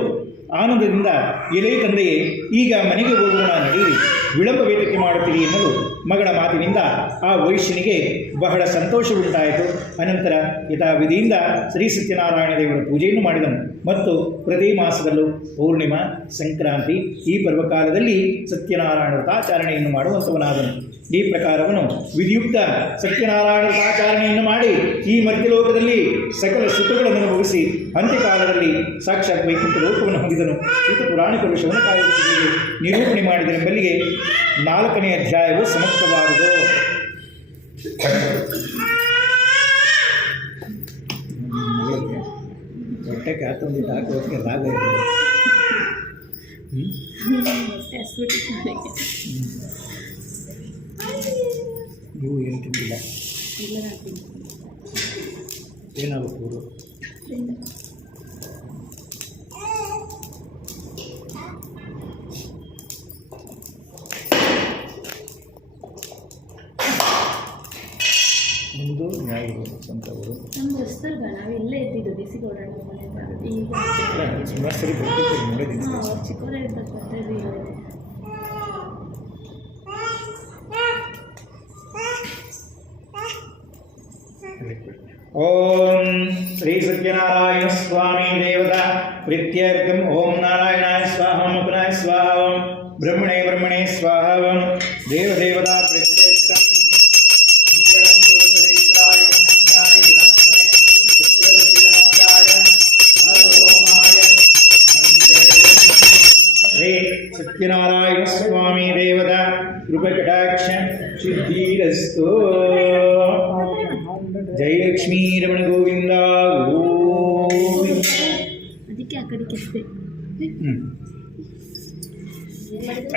ಆನಂದದಿಂದ, ಎಲೆ ತಂದೆಯೇ, ಈಗ ಮನೆಗೆ ಹೋಗೋಣ, ನಡೆಯಿರಿ, ವಿಳಂಬ ವೇದಿಕೆ ಮಾಡುತ್ತೀರಿ ಎನ್ನಲು ಮಗಳ ಮಾತಿನಿಂದ ಆ ವೈಶ್ಯನಿಗೆ ಬಹಳ ಸಂತೋಷವುಂಟಾಯಿತು. ಅನಂತರ ಯಥಾವಿಧಿಯಿಂದ ಶ್ರೀ ಸತ್ಯನಾರಾಯಣ ದೇವರ ಪೂಜೆಯನ್ನು ಮಾಡಿದನು ಮತ್ತು ಪ್ರತಿ ಮಾಸದಲ್ಲೂ ಪೌರ್ಣಿಮಾ, ಸಂಕ್ರಾಂತಿ ಈ ಪರ್ವಕಾಲದಲ್ಲಿ ಸತ್ಯನಾರಾಯಣ ವ್ರತಾಚರಣೆಯನ್ನು ಮಾಡುವಂಥವನಾದನು. ಈ ಪ್ರಕಾರವನು ವಿಧಿಯುಕ್ತ ಸತ್ಯನಾರಾಯಣ ವ್ರತಾಚರಣೆಯನ್ನು ಮಾಡಿ ಈ ಮಧ್ಯಲೋಕದಲ್ಲಿ ಸಕಲ ಸುಖಗಳನ್ನು ಅನುಭವಿಸಿ ಅಂತ್ಯಕಾಲದಲ್ಲಿ ಸಾಕ್ಷಾತ್ ವೈಕುಂಠ ಲೋಕವನ್ನು ಹೊಂದಿದನು. ಈತ ಪುರಾಣಿಕರು ಶೌನಕಾಯದಲ್ಲಿ ನಿರೂಪಣೆ ಮಾಡಿದರೆಂಬಲ್ಲಿಗೆ 4ನೇ ಅಧ್ಯಾಯವು ಸಮಾಪ್ತವಾದುದು. ಹೊಟ್ಟೆಗೆ ಹಾಕೊಂದಿದ್ದು ಹಾಕೋದಕ್ಕೆ ರಾಗ ಇರ್ತದೆ. ನೀವು ಏನು ತಿಂದಿಲ್ಲ? ಏನಾಗಬೇಕು ಅವರು? ನಿಮ್ಮದು ನ್ಯಾಯ ಸ್ವಂತವರು ನಮ್ಮ ಹೊಸದುರ್ಗ, ನಾವೆಲ್ಲೇ ಇದ್ದಿದ್ದು ಬಿಸಿಗೌಡಣ್ಣ ಈಗ ಸುಮಾರು ಸರಿ ಬರ್ತಿತ್ತು ನೋಡಿದ್ದೀನಿ. ಚಿಕ್ಕವರೇ ಇದ್ದಾಗ ಬರ್ತಾಯಿದ್ವಿ. ಓಂ ಶ್ರೀ ಸತ್ಯನಾರಾಯಣ ಸ್ವಾಮಿ ದೇವತಾ ಪ್ರೀತ್ಯರ್ಥಂ ಓಂ ನಾರಾಯಣಾಯ ಸ್ವಾಹ ಮುಖನಾಯ ಸ್ವಾಹ ಓಂ ಬ್ರಹ್ಮಣೇ ಸ್ವಾಹ ಓಂ ದೇವದೇವತಾ ಪ್ರೀತ್ಯರ್ಥಂ ಶ್ರೀ ಸತ್ಯನಾರಾಯಣ ಸ್ವಾಮಿ ದೇವತಾ ಕೃಪಕಟಾಕ್ಷ ಸಿದ್ಧಿರಸ್ತು. ಜಯ ಲಕ್ಷ್ಮೀ ರಮಣ ಗೋವಿಂದ ಗೋವಿಂದ. ಅದಕ್ಕೆ ಆ ಕಡೆಗೆ ಅಷ್ಟೇ.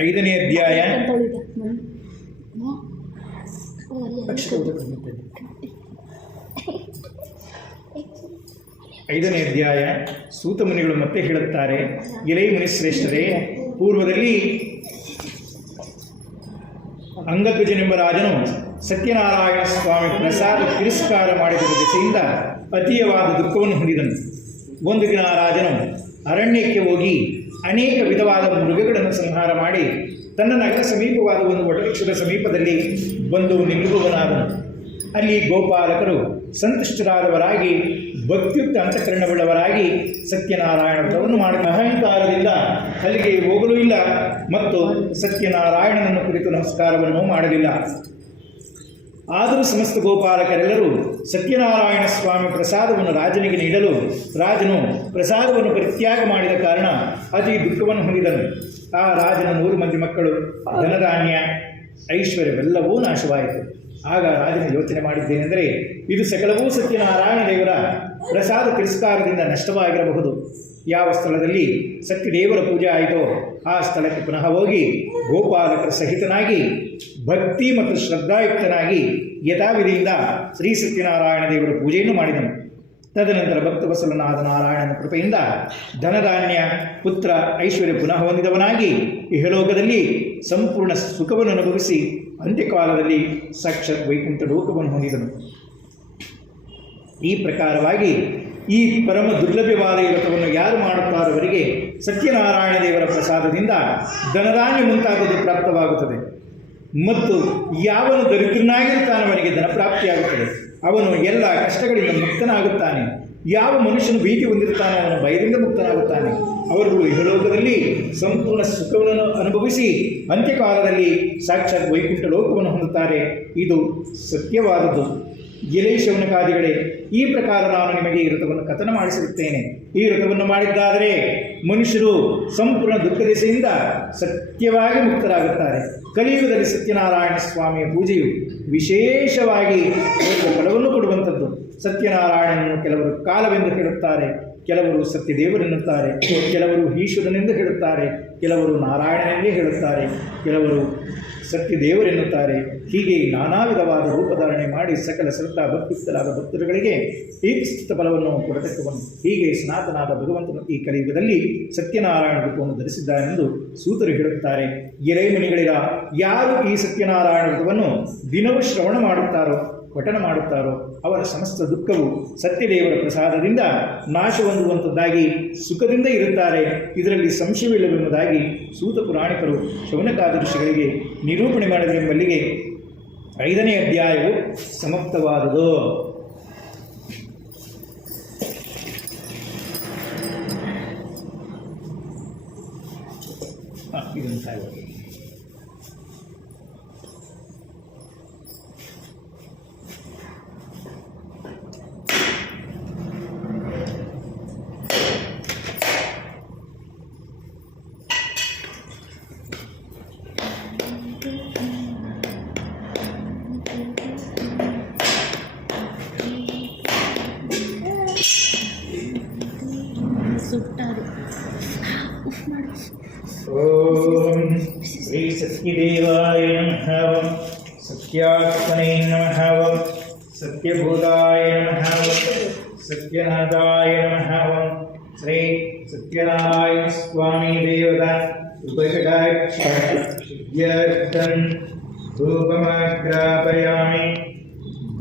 5ನೇ ಅಧ್ಯಾಯ. 5ನೇ ಅಧ್ಯಾಯ. ಸೂತ ಮುನಿಗಳು ಮತ್ತೆ ಹೇಳುತ್ತಾರೆ, ಎಲೈ ಮುನಿಶ್ರೇಷ್ಠರೇ, ಪೂರ್ವದಲ್ಲಿ ಅಂಗಧ್ವಜನೆಂಬ ರಾಜನು ಸತ್ಯನಾರಾಯಣ ಸ್ವಾಮಿ ಪ್ರಸಾದ ತಿರಸ್ಕಾರ ಮಾಡಿದ ದೆಸೆಯಿಂದ ಅತೀಯವಾದ ದುಃಖವನ್ನು ಹೊಂದಿದನು. ಒಂದು ದಿನ ಆ ರಾಜನು ಅರಣ್ಯಕ್ಕೆ ಹೋಗಿ ಅನೇಕ ವಿಧವಾದ ಮೃಗಗಳನ್ನು ಸಂಹಾರ ಮಾಡಿ ತನ್ನ ನಗರ ಸಮೀಪವಾದ ಒಂದು ವಟವೃಕ್ಷದ ಸಮೀಪದಲ್ಲಿ ಬಂದು ನಿಲ್ಲುವವನಾದನು. ಅಲ್ಲಿ ಗೋಪಾಲಕರು ಸಂತುಷ್ಟರಾದವರಾಗಿ ಭಕ್ತಿಯುಕ್ತ ಅಂತಃಕರಣವುಳ್ಳವರಾಗಿ ಸತ್ಯನಾರಾಯಣ ವ್ರತವನ್ನು ಮಾಡಿದ ಅಹಂಕಾರದಿಂದ ಅಲ್ಲಿಗೆ ಹೋಗಲೂ ಇಲ್ಲ ಮತ್ತು ಸತ್ಯನಾರಾಯಣನನ್ನು ಕುರಿತು ನಮಸ್ಕಾರವನ್ನು ಮಾಡಲಿಲ್ಲ. ಆದರೂ ಸಮಸ್ತ ಗೋಪಾಲಕರೆಲ್ಲರೂ ಸತ್ಯನಾರಾಯಣ ಸ್ವಾಮಿ ಪ್ರಸಾದವನ್ನು ರಾಜನಿಗೆ ನೀಡಲು ರಾಜನು ಪ್ರಸಾದವನ್ನು ಪರಿತ್ಯಾಗ ಮಾಡಿದ ಕಾರಣ ಅತಿ ದುಃಖವನ್ನು ಹೊಂದಿದನು. ಆ ರಾಜನ 100 ಮಂದಿ ಮಕ್ಕಳು, ಧನಧಾನ್ಯ, ಐಶ್ವರ್ಯವೆಲ್ಲವೂ ನಾಶವಾಯಿತು. ಆಗ ರಾಜನು ಯೋಚನೆ ಮಾಡಿದ್ದೇನೆಂದರೆ, ಇದು ಸಕಲವೂ ಸತ್ಯನಾರಾಯಣ ದೇವರ ಪ್ರಸಾದ ತಿರಸ್ಕಾರದಿಂದ ನಷ್ಟವಾಗಿರಬಹುದು. ಯಾವ ಸ್ಥಳದಲ್ಲಿ ಸತ್ಯದೇವರ ಪೂಜೆ ಆಯಿತೋ ಆ ಸ್ಥಳಕ್ಕೆ ಪುನಃ ಹೋಗಿ ಗೋಪಾಲಕರ ಸಹಿತನಾಗಿ ಭಕ್ತಿ ಮತ್ತು ಶ್ರದ್ಧಾಯುಕ್ತನಾಗಿ ಯಥಾವಿಧಿಯಿಂದ ಶ್ರೀ ಸತ್ಯನಾರಾಯಣ ದೇವರ ಪೂಜೆಯನ್ನು ಮಾಡಿದನು. ತದನಂತರ ಭಕ್ತವತ್ಸಲನಾದ ನಾರಾಯಣನ ಕೃಪೆಯಿಂದ ಧನಧಾನ್ಯ, ಪುತ್ರ, ಐಶ್ವರ್ಯ ಪುನಃ ಹೊಂದಿದವನಾಗಿ ಇಹಲೋಕದಲ್ಲಿ ಸಂಪೂರ್ಣ ಸುಖವನ್ನು ಅನುಭವಿಸಿ ಅಂತ್ಯಕಾಲದಲ್ಲಿ ಸಾಕ್ಷಾತ್ ವೈಕುಂಠ ಲೋಕವನ್ನು ಹೊಂದಿದನು. ಈ ಪ್ರಕಾರವಾಗಿ ಈ ಪರಮ ದುರ್ಲಭ್ಯವಾದ ಈ ವ್ರತವನ್ನು ಯಾರು ಮಾಡುತ್ತಾರೋ ಅವರಿಗೆ ಸತ್ಯನಾರಾಯಣ ದೇವರ ಪ್ರಸಾದದಿಂದ ಧನಧಾನ್ಯ ಮುಂತಾದದ್ದು ಪ್ರಾಪ್ತವಾಗುತ್ತದೆ. ಮತ್ತು ಯಾವನು ದರಿದ್ರನಾಗಿರುತ್ತಾನೆ ಅವನಿಗೆ ಧನಪ್ರಾಪ್ತಿಯಾಗುತ್ತದೆ. ಅವನು ಎಲ್ಲ ಕಷ್ಟಗಳಿಂದ ಮುಕ್ತನಾಗುತ್ತಾನೆ. ಯಾವ ಮನುಷ್ಯನು ಭೀತಿ ಹೊಂದಿರುತ್ತಾನೆ ಅವನು ಭಯದಿಂದ ಮುಕ್ತನಾಗುತ್ತಾನೆ. ಅವರುಗಳು ಇಹಲೋಕದಲ್ಲಿ ಸಂಪೂರ್ಣ ಸುಖವನ್ನು ಅನುಭವಿಸಿ ಅಂತ್ಯಕಾಲದಲ್ಲಿ ಸಾಕ್ಷಾತ್ ವೈಕುಂಠ ಲೋಕವನ್ನು ಹೊಂದುತ್ತಾರೆ. ಇದು ಸತ್ಯವಾದದ್ದು. ಎಲೈ ಶೌನಕಾದಿಗಳೇ, ಈ ಪ್ರಕಾರ ನಾನು ನಿಮಗೆ ಈ ವ್ರತವನ್ನು ಕಥನ ಮಾಡಿಸಿರುತ್ತೇನೆ. ಈ ವ್ರತವನ್ನು ಮಾಡಿದ್ದಾದರೆ ಮನುಷ್ಯರು ಸಂಪೂರ್ಣ ದುಃಖದೆಸೆಯಿಂದ ಸತ್ಯವಾಗಿ ಮುಕ್ತರಾಗುತ್ತಾರೆ. ಕಲಿಯುಗದಲ್ಲಿ ಸತ್ಯನಾರಾಯಣ ಸ್ವಾಮಿಯ ಪೂಜೆಯು ವಿಶೇಷವಾಗಿ ಫಲವನ್ನು ಕೊಡುವಂಥದ್ದು. ಸತ್ಯನಾರಾಯಣನನ್ನು ಕೆಲವರು ಕಾಲವೆಂದು ಹೇಳುತ್ತಾರೆ, ಕೆಲವರು ಸತ್ಯದೇವರೆನ್ನುತ್ತಾರೆ, ಕೆಲವರು ಈಶ್ವರನೆಂದು ಹೇಳುತ್ತಾರೆ, ಕೆಲವರು ನಾರಾಯಣನೆಂದೇ ಹೇಳುತ್ತಾರೆ, ಕೆಲವರು ಸತ್ಯದೇವರೆನ್ನುತ್ತಾರೆ. ಹೀಗೆ ನಾನಾ ವಿಧವಾದ ರೂಪಧಾರಣೆ ಮಾಡಿ ಸಕಲ ಶ್ರದ್ಧಾ ಭಕ್ತಿಸ್ಥರಾದ ಭಕ್ತರುಗಳಿಗೆ ಏಕಸ್ಥಿತ ಫಲವನ್ನು ಕೊಡತಕ್ಕವನು. ಹೀಗೆ ಸನಾತನಾದ ಭಗವಂತನು ಈ ಕಲಿಯುಗದಲ್ಲಿ ಸತ್ಯನಾರಾಯಣ ರೂಪವನ್ನು ಧರಿಸಿದ್ದಾನೆಂದು ಸೂತರು ಹೇಳುತ್ತಾರೆ. ಎಲೈ ಮುನಿಗಳಿರ, ಯಾರು ಈ ಸತ್ಯನಾರಾಯಣ ರೂಪವನ್ನು ದಿನವೂ ಶ್ರವಣ ಮಾಡುತ್ತಾರೋ, ಪಠಣ ಮಾಡುತ್ತಾರೋ ಅವರ ಸಮಸ್ತ ದುಃಖವು ಸತ್ಯದೇವರ ಪ್ರಸಾದದಿಂದ ನಾಶ ಹೊಂದುವಂಥದ್ದಾಗಿ ಸುಖದಿಂದ ಇರುತ್ತಾರೆ. ಇದರಲ್ಲಿ ಸಂಶಯವಿಲ್ಲವೆಂಬುದಾಗಿ ಸೂತ ಪುರಾಣಿಕರು ಶೌನಕಾದಿ ಋಷಿಗಳಿಗೆ ನಿರೂಪಣೆ ಮಾಡಿದರೆಂಬಲ್ಲಿಗೆ 5ನೇ ಅಧ್ಯಾಯವು ಸಮಾಪ್ತವಾದುದು. ಇದನ್ನು ಸಾಯ್ಬೋದು. ಓಂ ಶ್ರೀ ಸತ್ಯದೇವಾಯ ನಮಃ. ಸತ್ಯಾತ್ಮನೇ ನಮಃ. ಸತ್ಯಭೂತಾಯ ನಮಃ. ಸತ್ಯನಾಥಾಯ ನಮಃ. ಶ್ರೀ ಸತ್ಯನಾರಾಯಣ ಸ್ವಾಮಿ ದೇವತಾ ಉಪಕಟಾಕ್ಷಿದ್ಯರ್ಥಂ ಧೂಪಮಾಗ್ರಾಪಯಾಮಿ.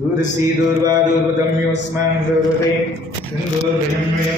ದೂರಸಿ ದೂರ್ವಾ ದೂರ್ವತಮ್ಯೋಸ್ಮಾನ್ ದೂರ್ವತೆ ಸಿಂಧೂರ್ವಿನಮ್ಯೆ.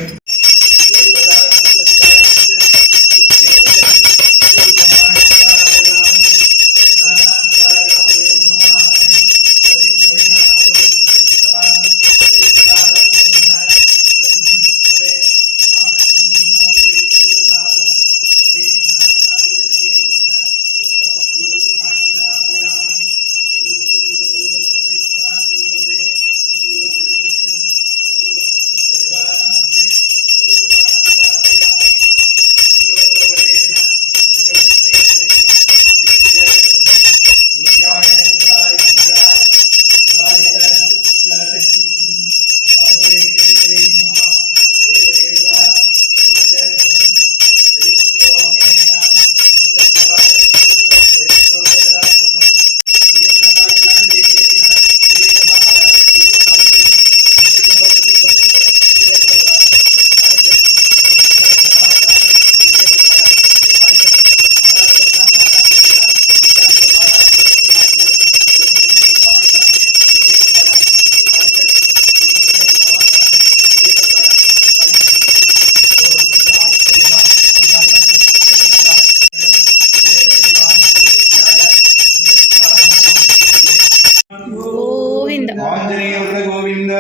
ಆಂಜನೇಯ ವೃತ ಗೋವಿಂದ.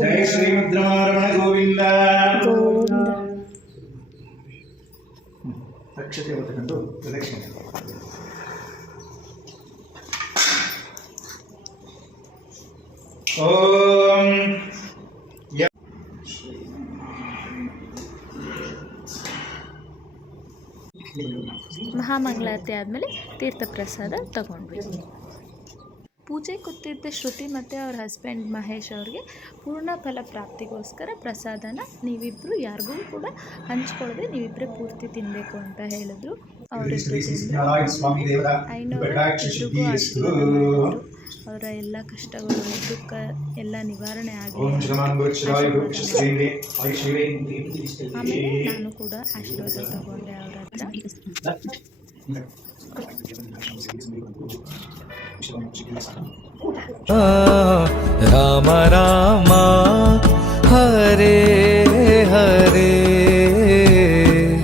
ಜಯ ಶ್ರೀಮದ್ರಮಾರಮಣ ಗೋವಿಂದ. ಅಕ್ಷತೆ ಹೊತ್ತುಕೊಂಡು ಪ್ರದಕ್ಷಿಣೆ. ಓಂ ಮಹಾಮಂಗಳಾರತಿ ಆದಮೇಲೆ ತೀರ್ಥ ಪ್ರಸಾದ ತಗೊಂಡ್ವಿ. ಪೂಜೆ ಕೂತಿದ್ದ ಶ್ರುತಿ ಮತ್ತು ಅವ್ರ ಹಸ್ಬೆಂಡ್ ಮಹೇಶ್ ಅವ್ರಿಗೆ ಪೂರ್ಣ ಫಲ ಪ್ರಾಪ್ತಿಗೋಸ್ಕರ ಪ್ರಸಾದನ ನೀವಿಬ್ಬರು ಯಾರಿಗೂ ಕೂಡ ಹಂಚ್ಕೊಳ್ಳದೆ ನೀವಿಬ್ಬರೇ ಪೂರ್ತಿ ತಿನ್ನಬೇಕು ಅಂತ ಹೇಳಿದ್ರು. ಅವರ ಎಲ್ಲ ಕಷ್ಟಗಳು ದುಃಖ ಎಲ್ಲ ನಿವಾರಣೆ ಆಗಿ ಆಮೇಲೆ ನಾನು ಕೂಡ ಆಶೀರ್ವಾದ ತಗೊಂಡೆ ಅವ್ರ ಹತ್ರ. ರಾಮ ರಾಮ ಹರೇ ಹರೇ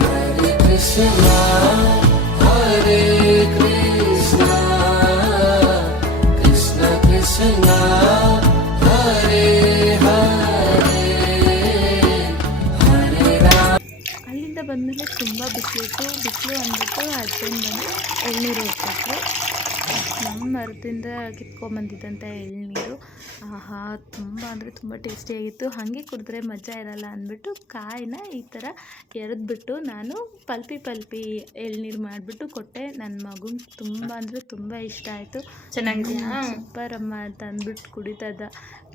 ಹರೇ ಕೃಷ್ಣ ಹರೇ ಕೃಷ್ಣ ಬಿಸಿಲು ಅಂದ್ಬಿಟ್ಟು ಹಸ್ಬೆಂಡ್ ಬಂದು ಎಳ್ನೀರು ಕೊಟ್ಟರು. ನಮ್ಮ ಮರದಿಂದ ಕಿತ್ಕೊಂಬಂದಿದ್ದಂಥ ಎಳ್ನೀರು. ಆಹಾ! ತುಂಬ ಅಂದರೆ ತುಂಬ ಟೇಸ್ಟಿಯಾಗಿತ್ತು. ಹಾಗೆ ಕುಡಿದ್ರೆ ಮಜಾ ಇರಲ್ಲ ಅಂದ್ಬಿಟ್ಟು ಕಾಯಿನ ಈ ಥರ ಎರೆದ್ಬಿಟ್ಟು ನಾನು ಪಲ್ಪಿ ಎಳ್ನೀರು ಮಾಡಿಬಿಟ್ಟು ಕೊಟ್ಟೆ. ನನ್ನ ಮಗುಂಗೆ ತುಂಬ ಅಂದರೆ ತುಂಬ ಇಷ್ಟ ಆಯಿತು. ಚೆನ್ನಾಗಿದೆಯಾ? ಸೂಪರ್ ಅಮ್ಮ ಅಂತ ಅಂದ್ಬಿಟ್ಟು ಕುಡಿತಾ ಇದ್ದ.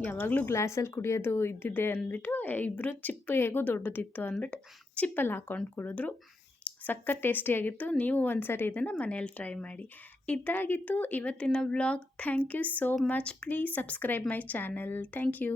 ಯಾವಾಗಲೂ ಗ್ಲಾಸಲ್ಲಿ ಕುಡಿಯೋದು ಇದ್ದಿದ್ದೆ ಅಂದ್ಬಿಟ್ಟು ಇಬ್ಬರು ಚಿಪ್ಪು ಹೇಗೂ ದೊಡ್ಡದಿತ್ತು ಅಂದ್ಬಿಟ್ಟು ಚಿಪ್ಪಲ್ಲಿ ಹಾಕ್ಕೊಂಡು ಕುಡಿದ್ರು. ಸಖತ್ ಟೇಸ್ಟಿಯಾಗಿತ್ತು. ನೀವು ಒಂದ್ಸರಿ ಇದನ್ನು ಮನೇಲಿ ಟ್ರೈ ಮಾಡಿ. ಇದಾಗಿತ್ತು ಇವತ್ತಿನ vlog. Thank you so much. Please subscribe my channel. Thank you.